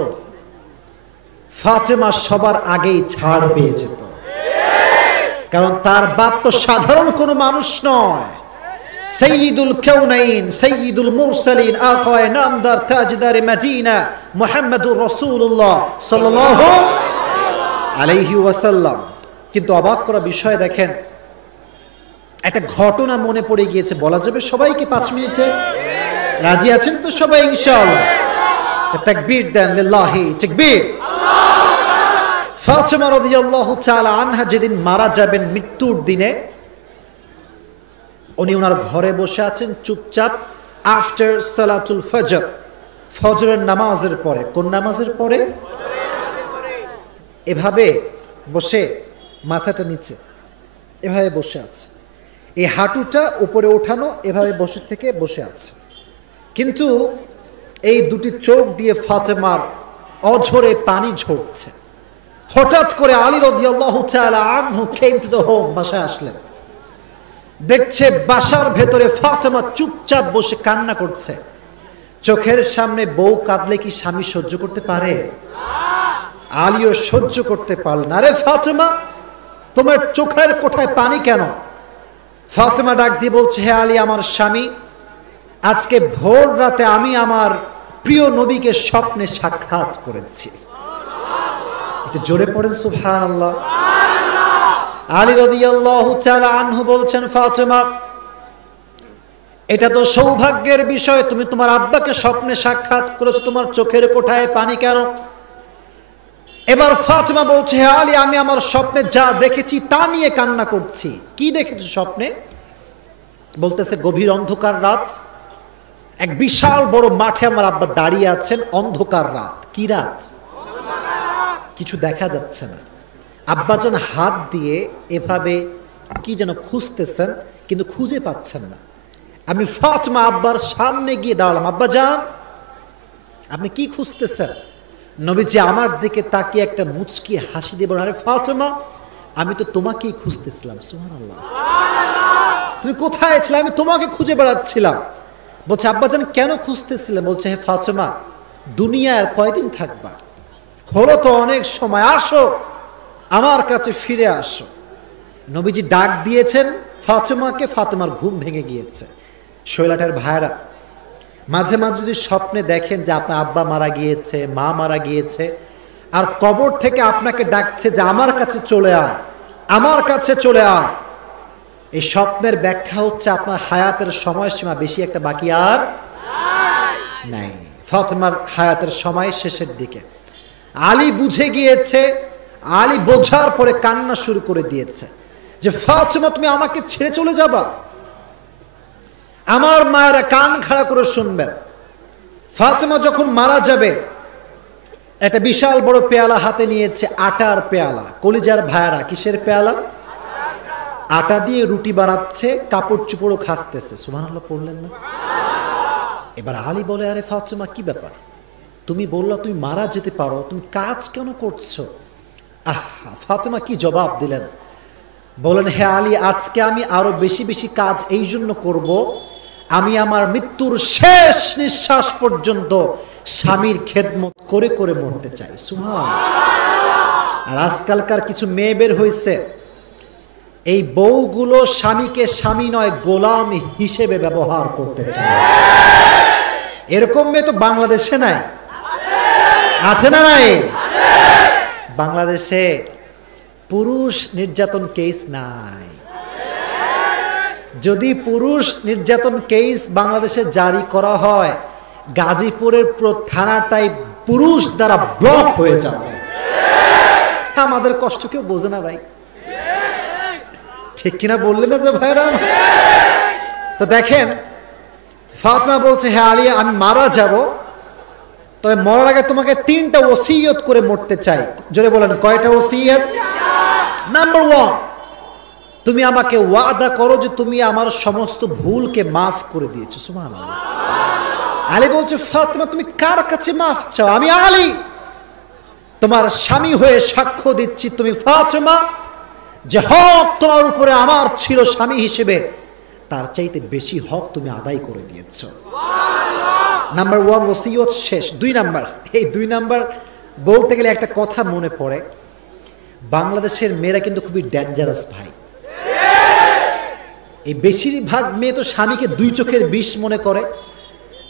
ফাতেমা সবার আগেই ছাড় পেয়ে যেত। কারণ তার বাপ তো সাধারণ কোনো মানুষ নয়, সাইয়্যিদুল কাউনাইন, সাইয়্যিদুল মুরসালিন, আকায়ে নামদার, তাজদারে মদিনা, মুহাম্মদুর রাসূলুল্লাহ সাল্লাল্লাহু আলাইহি ওয়াসাল্লাম। কিন্তু অবাক করা বিষয় দেখেন, একটা ঘটনা মনে পড়ে গিয়েছে। বলা যাবে সবাইকে 5 মিনিটে? রাজি আছেন তো সবাই ইনশাআল্লাহ? তাকবীর দেন, লিল্লাহি তাকবীর। ফাতেমা রাদিয়াল্লাহু তাআলা আনহা যেদিন মারা যাবেন, মৃত্যুর দিনে, উনি ওনার ঘরে বসে আছেন চুপচাপ। আফটার সালাতুল ফজর, ফজরের নামাজের পরে। কোন নামাজের পরে? এভাবে বসে, মাথাটা নিচে এভাবে বসে আছে, এই হাঁটুটা উপরে ওঠানো, এভাবে বসে থেকে বসে আছে। কিন্তু এই দুটি চোখ দিয়ে ফাতেমার অঝরে পানি ঝরছে। হঠাৎ করে আলী রাদিয়াল্লাহু তাআলা আনহু কেম টু দ্য হোম, বাসায় আসলেন। দেখছে বাসার ভেতরে ফাতেমা চুপচাপ বসে কান্না করছে। চোখের সামনে বউ কাঁদলে কি স্বামী সহ্য করতে পারে? আলীও সহ্য করতে পারলেন। আরে ফাতেমা, তোমার চোখের কোঠায় পানি কেন? ফাতেমা ডাক দিয়ে বলছে, হে আলী আমার স্বামী, আজকে ভোর রাতে আমি আমার প্রিয় নবীকে স্বপ্নে সাক্ষাৎ করেছি। একটু জোরে পড়েন সুবহানাল্লাহ। আলী রাদিয়াল্লাহু তাআলা আনহু বলছেন, ফাতেমা এটা তো সৌভাগ্যের বিষয়, তুমি তোমার আব্বাকে স্বপ্নে সাক্ষাৎ করেছো, তোমার চোখের কোঠায় পানি কেন? এবার ফাতেমা বলছে, হে আলী, আমি আমার স্বপ্নে যা দেখেছি তা নিয়ে কান্না করছি। কি দেখেছো স্বপ্নে? বলতেছে, গভীর অন্ধকার রাত, এক বিশাল বড় মাঠে আমার আব্বা দাঁড়িয়ে আছেন, অন্ধকার রাত। কি রাত? কিছু দেখা যাচ্ছে না। আব্বাজান হাত দিয়ে এভাবে কি যেন খুঁজতেছেন, কিন্তু খুঁজে পাচ্ছেন না। আমি ফাতেমা আব্বার সামনে গিয়ে দাঁড়ালাম, আব্বাজান আপনি কি খুঁজতেছেন? নবীজি আমার দিকে তাকিয়ে একটা মুচকি হাসি দিয়ে বলেন, আরে ফাতেমা, আমি তো তোমাকেই খুঁজতেছিলাম। সুবহানাল্লাহ। তুমি কোথায় ছিলে? আমি তোমাকে খুঁজে বেড়াচ্ছিলাম। বলছে, আব্বাজান কেন খুঁজতেছিলেন? বলছে, হে ফাতেমা, দুনিয়ার কয়দিন থাকবা? হলো তো অনেক সময়, আসো আমার কাছে ফিরে আসো। নবীজি ডাক দিয়েছেন ফাতেমাকে, ফাতেমার ঘুম ভেঙে গিয়েছে। শৈলাটের ভাইরা, মাঝে মাঝে যদি স্বপ্নে দেখেন যে আপনার আব্বা মারা গিয়েছে, মা মারা গিয়েছে, আর কবর থেকে আপনাকে ডাকছে যে আমার কাছে চলে আয়, আমার কাছে চলে আয়, এই স্বপ্নের ব্যাখ্যা হচ্ছে আপনার হায়াতের সময়সীমা বেশি একটা বাকি আর নাই। ফাতেমার হায়াতের সময় শেষের দিকে। আলী বুঝে গিয়েছে, আলী বোঝার পরে কান্না শুরু করে দিয়েছে যে ফাতেমা তুমি আমাকে ছেড়ে চলে যাবা? আমার মায়েরা কান খাড়া করে শুনবেন, ফাতেমা যখন মারা যাবে একটা বিশাল বড় পেয়ালা হাতে নিয়েছে, আটার পেয়ালা। কলিজার ভাইয়ারা, কিসের পেয়ালা? আটা দিয়ে রুটি বানাচ্ছে, কাপড় চুপড়ও খাসতেছে। সুবহানাল্লাহ পড়লেন না? এবার আলী বলে, আরে ফাতেমা কি ব্যাপার, তুমি বললা তুমি মারা যেতে পারো, তুমি কাজ কেন করছো? ফাতেমা কি জবাব দিলেন, বলেন, হে আলী, আজকে আমি আরো বেশি বেশি কাজ এই জন্য করব, আমি আমার মৃত্যুর শেষ নিঃশ্বাস পর্যন্ত স্বামীর খেদমত করে করে মরতে চাই। সুবহানাল্লাহ। আর আজকালকার কিছু মেয়ে বের হয়েছে, এই বউগুলো স্বামীকে স্বামী নয় গোলাম হিসেবে ব্যবহার করতে চায়। এরকম মেয়ে তো বাংলাদেশে নাই, আছে না নাই? বাংলাদেশে পুরুষ নির্যাতন কেস নাই। যদি পুরুষ নির্যাতন কেস বাংলাদেশে জারি করা হয়, গাজীপুরের থানাটাই পুরুষ দ্বারা ব্লক হয়ে যাবে। আমাদের কষ্ট কেউ বোঝে না ভাই, ঠিক কিনা বললেন না যে ভাইরা? তো দেখেন, ফাতেমা বলছে, হে আলী, আমি মারা যাব, তবে মরার আগে তোমাকে 3টা ওসিয়ত করে মরতে চাই। জোরে বলেন, কয়টা ওসিয়ত? নাম্বার 1, তুমি আমাকে ওয়াদা করো যে তুমি আমার সমস্ত ভুলকে মাফ করে দিয়েছো। সুবহানাল্লাহ। আলী বলছে, ফাতেমা তুমি কার কাছে মাফ চাও? আমি আলী তোমার স্বামী হয়ে সাক্ষ্য দিচ্ছি, তুমি ফাতেমা, যে হক তোমার উপরে আমার ছিল স্বামী হিসেবে, তার চাইতে বেশি হক তুমি আদায় করে দিয়েছো। নাম্বার 1 ওসিয়ত শেষ। 2 নাম্বার, এই 2 নাম্বার বলতে গেলে একটা কথা মনে পড়ে, বাংলাদেশের মেয়েরা কিন্তু খুবই ডেঞ্জারাস ভাই। এই বেশিরভাগ মেয়ে তো স্বামীকে 2 চোখের বিষ মনে করে।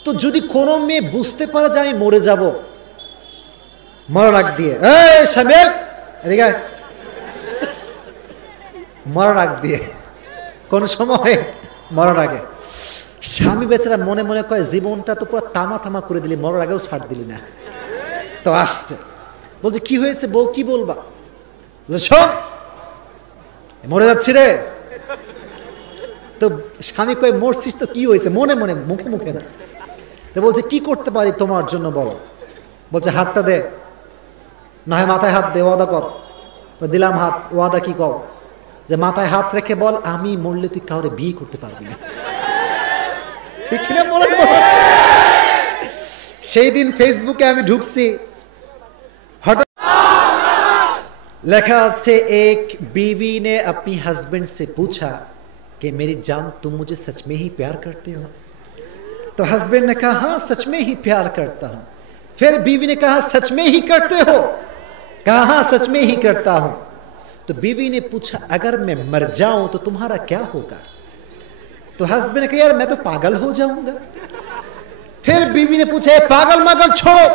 তো যদি কোনো মেয়ে বুঝতে পারে যে আমি মরে যাব, মরার আগ দিয়ে, এই স্বামী এদিকে, মরার আগ দিয়ে, কোন সময় মরার আগে স্বামী বেচারা মনে মনে কয়, জীবনটা তো পুরো তামা তামা করে দিলি, মরার আগেও ছাড় দিলি না। তো আসছে, বলছে কি হয়েছে বউ, কি বলবা? শোন, মরে যাচ্ছি রে। তো স্বামী কয়, মরছিস তো কি হয়েছে? মনে মনে, মুখে মুখে না। তো বলছে কি করতে পারি তোমার জন্য বলো। বলছে হাতটা দে, না হয় মাথায় হাত দে, ওয়াদা কর। দিলাম হাত, ওয়াদা কি কর? যে মাথায় হাত রেখে বল, আমি মরলে তুই কাউরে বিয়ে করতে পারবি না। ঠিক কিনা বলেন? সেই দিন ফেসবুকে আমি ঢুকছি, হঠাৎ लिखा আছে, एक बीवी ने अपनी हस्बैंड से पूछा कि मेरी जान तुम मुझे सच में ही प्यार करते हो? तो हस्बैंड ने कहा हाँ सच में ही प्यार करता हूं। फिर बीवी ने कहा सच में ही करते हो? कहा हाँ सच में ही करता हूं। तो बीवी ने पूछा अगर मैं मर जाऊं तो तुम्हारा क्या होगा? तो हस्बैंड ने कहा यार मैं तो पागल हो जाऊंगा। फिर बीवी ने पूछा पागल मगल छोड़ो,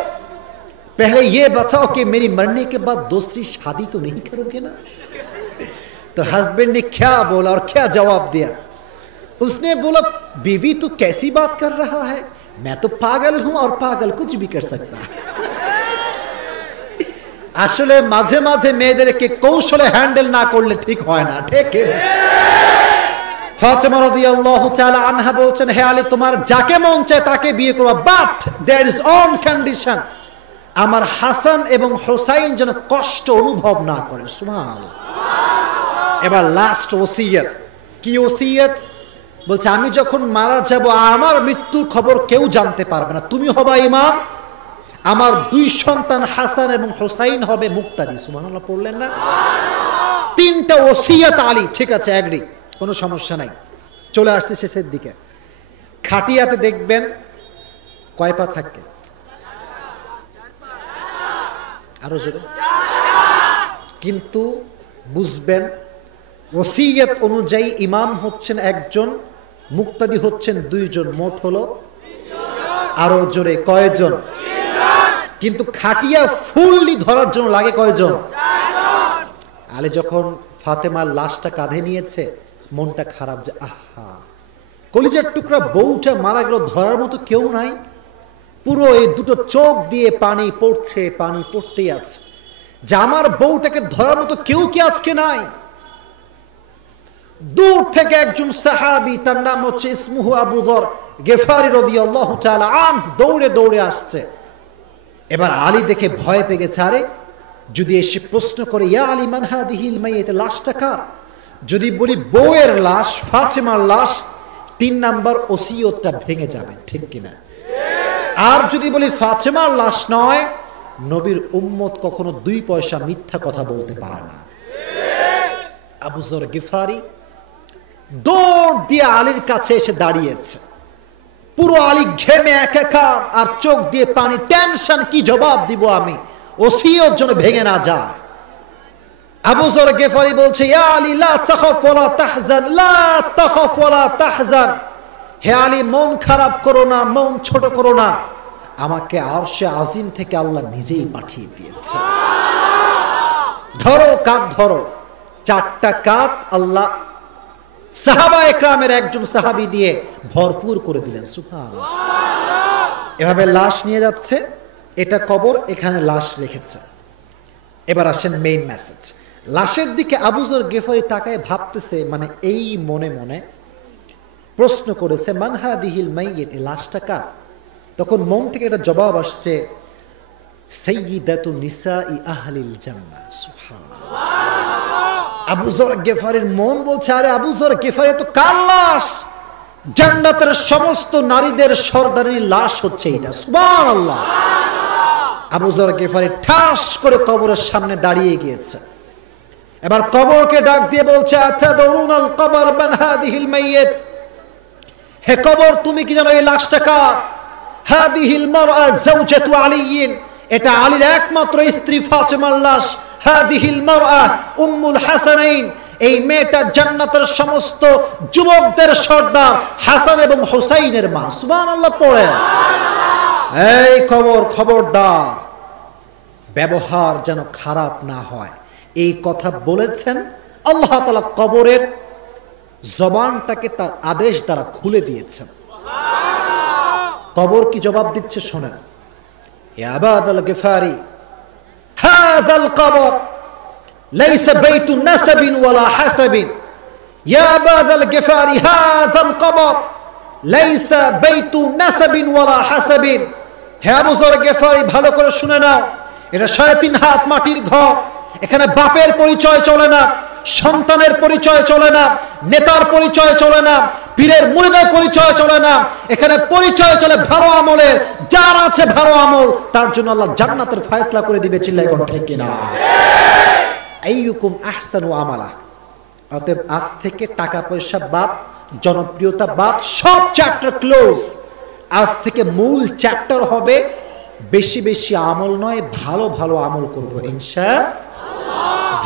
पहले ये बताओ कि मेरी मरने के बाद दूसरी शादी तो नहीं करोगे ना? तो हस्बैंड ने क्या बोला और क्या जवाब दिया? उसने बोला बीवी तू कैसी बात कर रहा है, मैं तो पागल हूं और पागल कुछ भी कर सकता है। আসলে মাঝে মাঝে মেয়েদেরকে কৌশলে হ্যান্ডেল না করলে ঠিক হয় না, ঠিক? ফাতেমা রাদিয়াল্লাহু তাআলা আনহা বলছেন, হে আলী তোমার যাকে মন চায় তাকে বিয়ে করো, but there is one condition, আমার হাসান এবং হুসাইন যেন কষ্ট অনুভব না করে। সুবহানাল্লাহ। এবার লাস্ট ওসিয়ত। কি ওসিয়ত? বলছে আমি যখন মারা যাব আমার মৃত্যুর খবর কেউ জানতে পারবে না, তুমি হবা ইমাম, আমার 2 সন্তান হাসান এবং হুসাইন হবে মুক্তাদি। সুবহানাল্লাহ পড়লেন না? 3টা ওসিয়ত আলী। ঠিক আছে, এগ্রি, কোনো সমস্যা নাই। চলে আসছে শেষের দিকে। খাটিয়াতে দেখবেন কয় পা থাকে? আরো জোরে। কিন্তু বুঝবেন ওসিয়ত অনুযায়ী ইমাম হচ্ছেন একজন, মুক্তাদি হচ্ছেন 2 জন, মোট হলো আরো জোরে কয়জন? কিন্তু খাটিয়া ফুললি ধরার জন্য লাগে কয়জন? আলী যখন ফাতেমার লাশটা কাঁধে নিয়েছে মনটা খারাপ, যে আহা কলিজার টুকরা বউটা মারা গেল, ধরার মতো কেউ নাই। পুরো এই 2টো চোখ দিয়ে পানি পড়ছে, পানি পড়তেই আছে, যে আমার বউটাকে ধরার মতো কেউ কি আজকে নাই? দূর থেকে একজন সাহাবী, তার নাম হচ্ছে ইসমুহু আবু যর গিফারি রাদিয়াল্লাহু তাআলা আনহু, দৌড়ে দৌড়ে আসছে। এবার আলী দেখে ভয় পেয়ে গেছে, আরে যদি এসে প্রশ্ন করে ইয়া আলী মান হাদিহিল মাইয়্যিত, লাশটা কার? যদি বলি বউয়ের লাশ, ফাতেমার লাশ, 3 নাম্বার ওসিয়তটা ভেঙে যাবে, ঠিক কিনা? আর যদি বলি ফাতেমার লাশ নয়, নবীর উম্মত কখনো 2 পয়সা মিথ্যা কথা বলতে পারে না। আবু যর গিফারি দৌড় দিয়ে আলীর কাছে এসে দাঁড়িয়েছে। পুরো আলী ঘেমে একাকার, আর চোখ দিয়ে পানি, টেনশন, কি জবাব দিব আমি, ওসিয়ত যেন ভেঙে না যায়। আবু যর গিফারি বলছে, ইয়া আলী লা তাখাফ ওয়ালা তাহজান, লা তাখাফ ওয়ালা তাহজান, হে আলী মন খারাপ করো না, মন ছোট করো না, আমাকে আরশে আজিম থেকে আল্লাহ নিজেই পাঠিয়ে দিয়েছে। ধরো কাঁধ ধরো, 4টা কাঁধ আল্লাহ সাহাবা একরামের একজন সাহাবী দিয়ে ভরপুর করে দিলেন। সুবহানাল্লাহ। এভাবে লাশ নিয়ে যাচ্ছে, এটা কবর, এখানে লাশ রেখেছে। এবার আসেন মেইন মেসেজ। লাশের দিকে আবু যর গিফারি তাকায় ভাবতেছে, মানে এই মনে মনে প্রশ্ন করেছে, মান হাদিহিল মাইয়্যিত, লাশটা কার? তখন মন থেকে একটা জবাব আসছে, সাইয়্যিদাতু নিসাই আহলিল জান্নাহ। সুবহানাল্লাহ। আবু যর গিফারির মন বলছে, আরে আবু যর গিফারি তো কার লাশ? জান্নাতের সমস্ত নারীদের সর্দারির লাশ হচ্ছে এটা। সুবহানাল্লাহ। আবু যর গিফারি ঠাস করে কবরের সামনে দাঁড়িয়ে গিয়েছে। এবার কবরকে ডাক দিয়ে বলছে, আতাদরুনাল কবর মান হাদিহিল মাইয়্যিত, হে কবর তুমি কি জানো এই লাশটা কার? হাদিহিল মারআ যাওজাতু আলীয়িন, এটা আলীর একমাত্র স্ত্রী ফাতেমার লাশ। হাদিহিল মারআ উম্মুল হাসানাইন, এই মেয়েটা জান্নাতের সমস্ত যুবকদের সর্দার হাসান এবং হুসাইনের মা। সুবহানাল্লাহ পড়ে। এই কবর, খবরদার, ব্যবহার যেন খারাপ না হয়, এই কথা বলেছেন আল্লাহ তাআলা। কবরের জবানটাকে তার আদেশ দ্বারা খুলে দিয়েছেন। কবর কি জবাব দিচ্ছে শোনেন। ইয়া আবাদাল গিফারি হাযাল কবর লাইসা বাইতু নাসাবিন ওয়ালা হাসাবিন, ইয়া আবাদাল গিফারি হাযাল কবর লাইসা বাইতু নাসাবিন ওয়ালা হাসাবিন, হে আবু যর গিফারি ভালো করে শুনে নাও, এটা 3.5 হাত মাটির ঘর। এখানে বাপের পরিচয় চলে না, সন্তানের পরিচয় চলে না, নেতার পরিচয় চলে না, পীরের মুরিদের পরিচয় চলে না। এখানে পরিচয় চলে ভালো আমলের। যার আছে ভালো আমল, তার জন্য আল্লাহ জান্নাতের ফয়সালা করে দিবে। চিল্লায় কোন ঠিক কিনা? আইয়ুকুম আহসানু আমালা। অতএব আজ থেকে টাকা পয়সা বাদ, জনপ্রিয়তা বাদ, সব চ্যাপ্টার ক্লোজ। আজ থেকে মূল চ্যাপ্টার হবে বেশি বেশি আমল নয়, ভালো ভালো আমল করবো ইনশাআল্লাহ।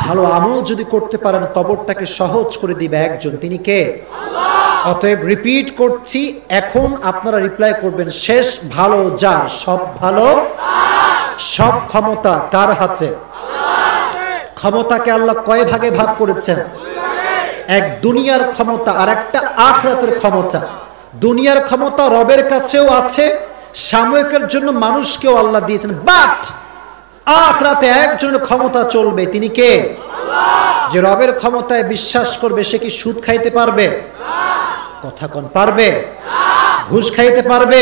ভালো আমল যদি করতে পারেন, কবরটাকে সহজ করে দিবে একজন, তিনি কে? আল্লাহ। অতএব রিপিট করছি, এখন আপনারা রিপ্লাই করবেন, শেষ ভালো যার, সব ভালো, সব ক্ষমতা কার হাতে? ক্ষমতাকে আল্লাহ কয় ভাগে ভাগ করেছেন? এক দুনিয়ার ক্ষমতা আর একটা আখিরাতের ক্ষমতা। দুনিয়ার ক্ষমতা রবের কাছেও আছে, সাময়িকের জন্য মানুষকেও আল্লাহ দিয়েছেন, বাট আখিরাতে একজনের ক্ষমতা চলবে, তিনি কে? আল্লাহ। যে রবের ক্ষমতায় বিশ্বাস করবে সে কি সুদ খাইতে পারবে? কথা কোন পারবে? ঘুষ খাইতে পারবে?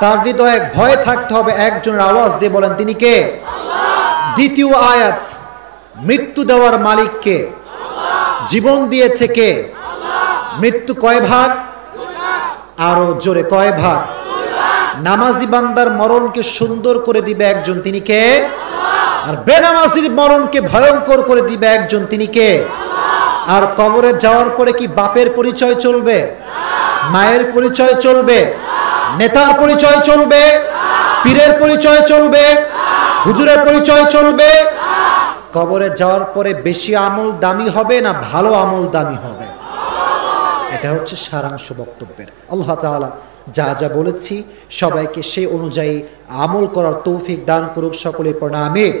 তার হৃদয়ে ভয় থাকতে হবে। একজনের আওয়াজ দিয়ে বলেন, তিনি কে? আল্লাহ। দ্বিতীয় আয়াত, মৃত্যু দেওয়ার মালিক কে? আল্লাহ। জীবন দিয়েছে কে? আল্লাহ। মৃত্যু কয় ভাগ? আরো জোরে, কয় ভাগ? নামাজি বান্দার মরণকে সুন্দর করে দিবে একজন, তিনি কে? আল্লাহ। আর বেনামাজির মরণকে ভয়ঙ্কর করে দিবে একজন, তিনি কে? আল্লাহ। আর কবরে যাওয়ার পরে কি বাপের পরিচয় চলবে? মায়ের পরিচয় চলবে? নেতার পরিচয় চলবে? পীরের পরিচয় চলবে? হুজুরের পরিচয় চলবে? কবরে যাওয়ার পরে বেশি আমল দামি হবে না ভালো আমল দামি হবে? এটা হচ্ছে সারাংশ বক্তব্যের। আল্লাহ তাআলা যা যা বলেছি সবাইকে সেই অনুযায়ী আমল করার তৌফিক দান করুক। সকলে পড়া আমিন।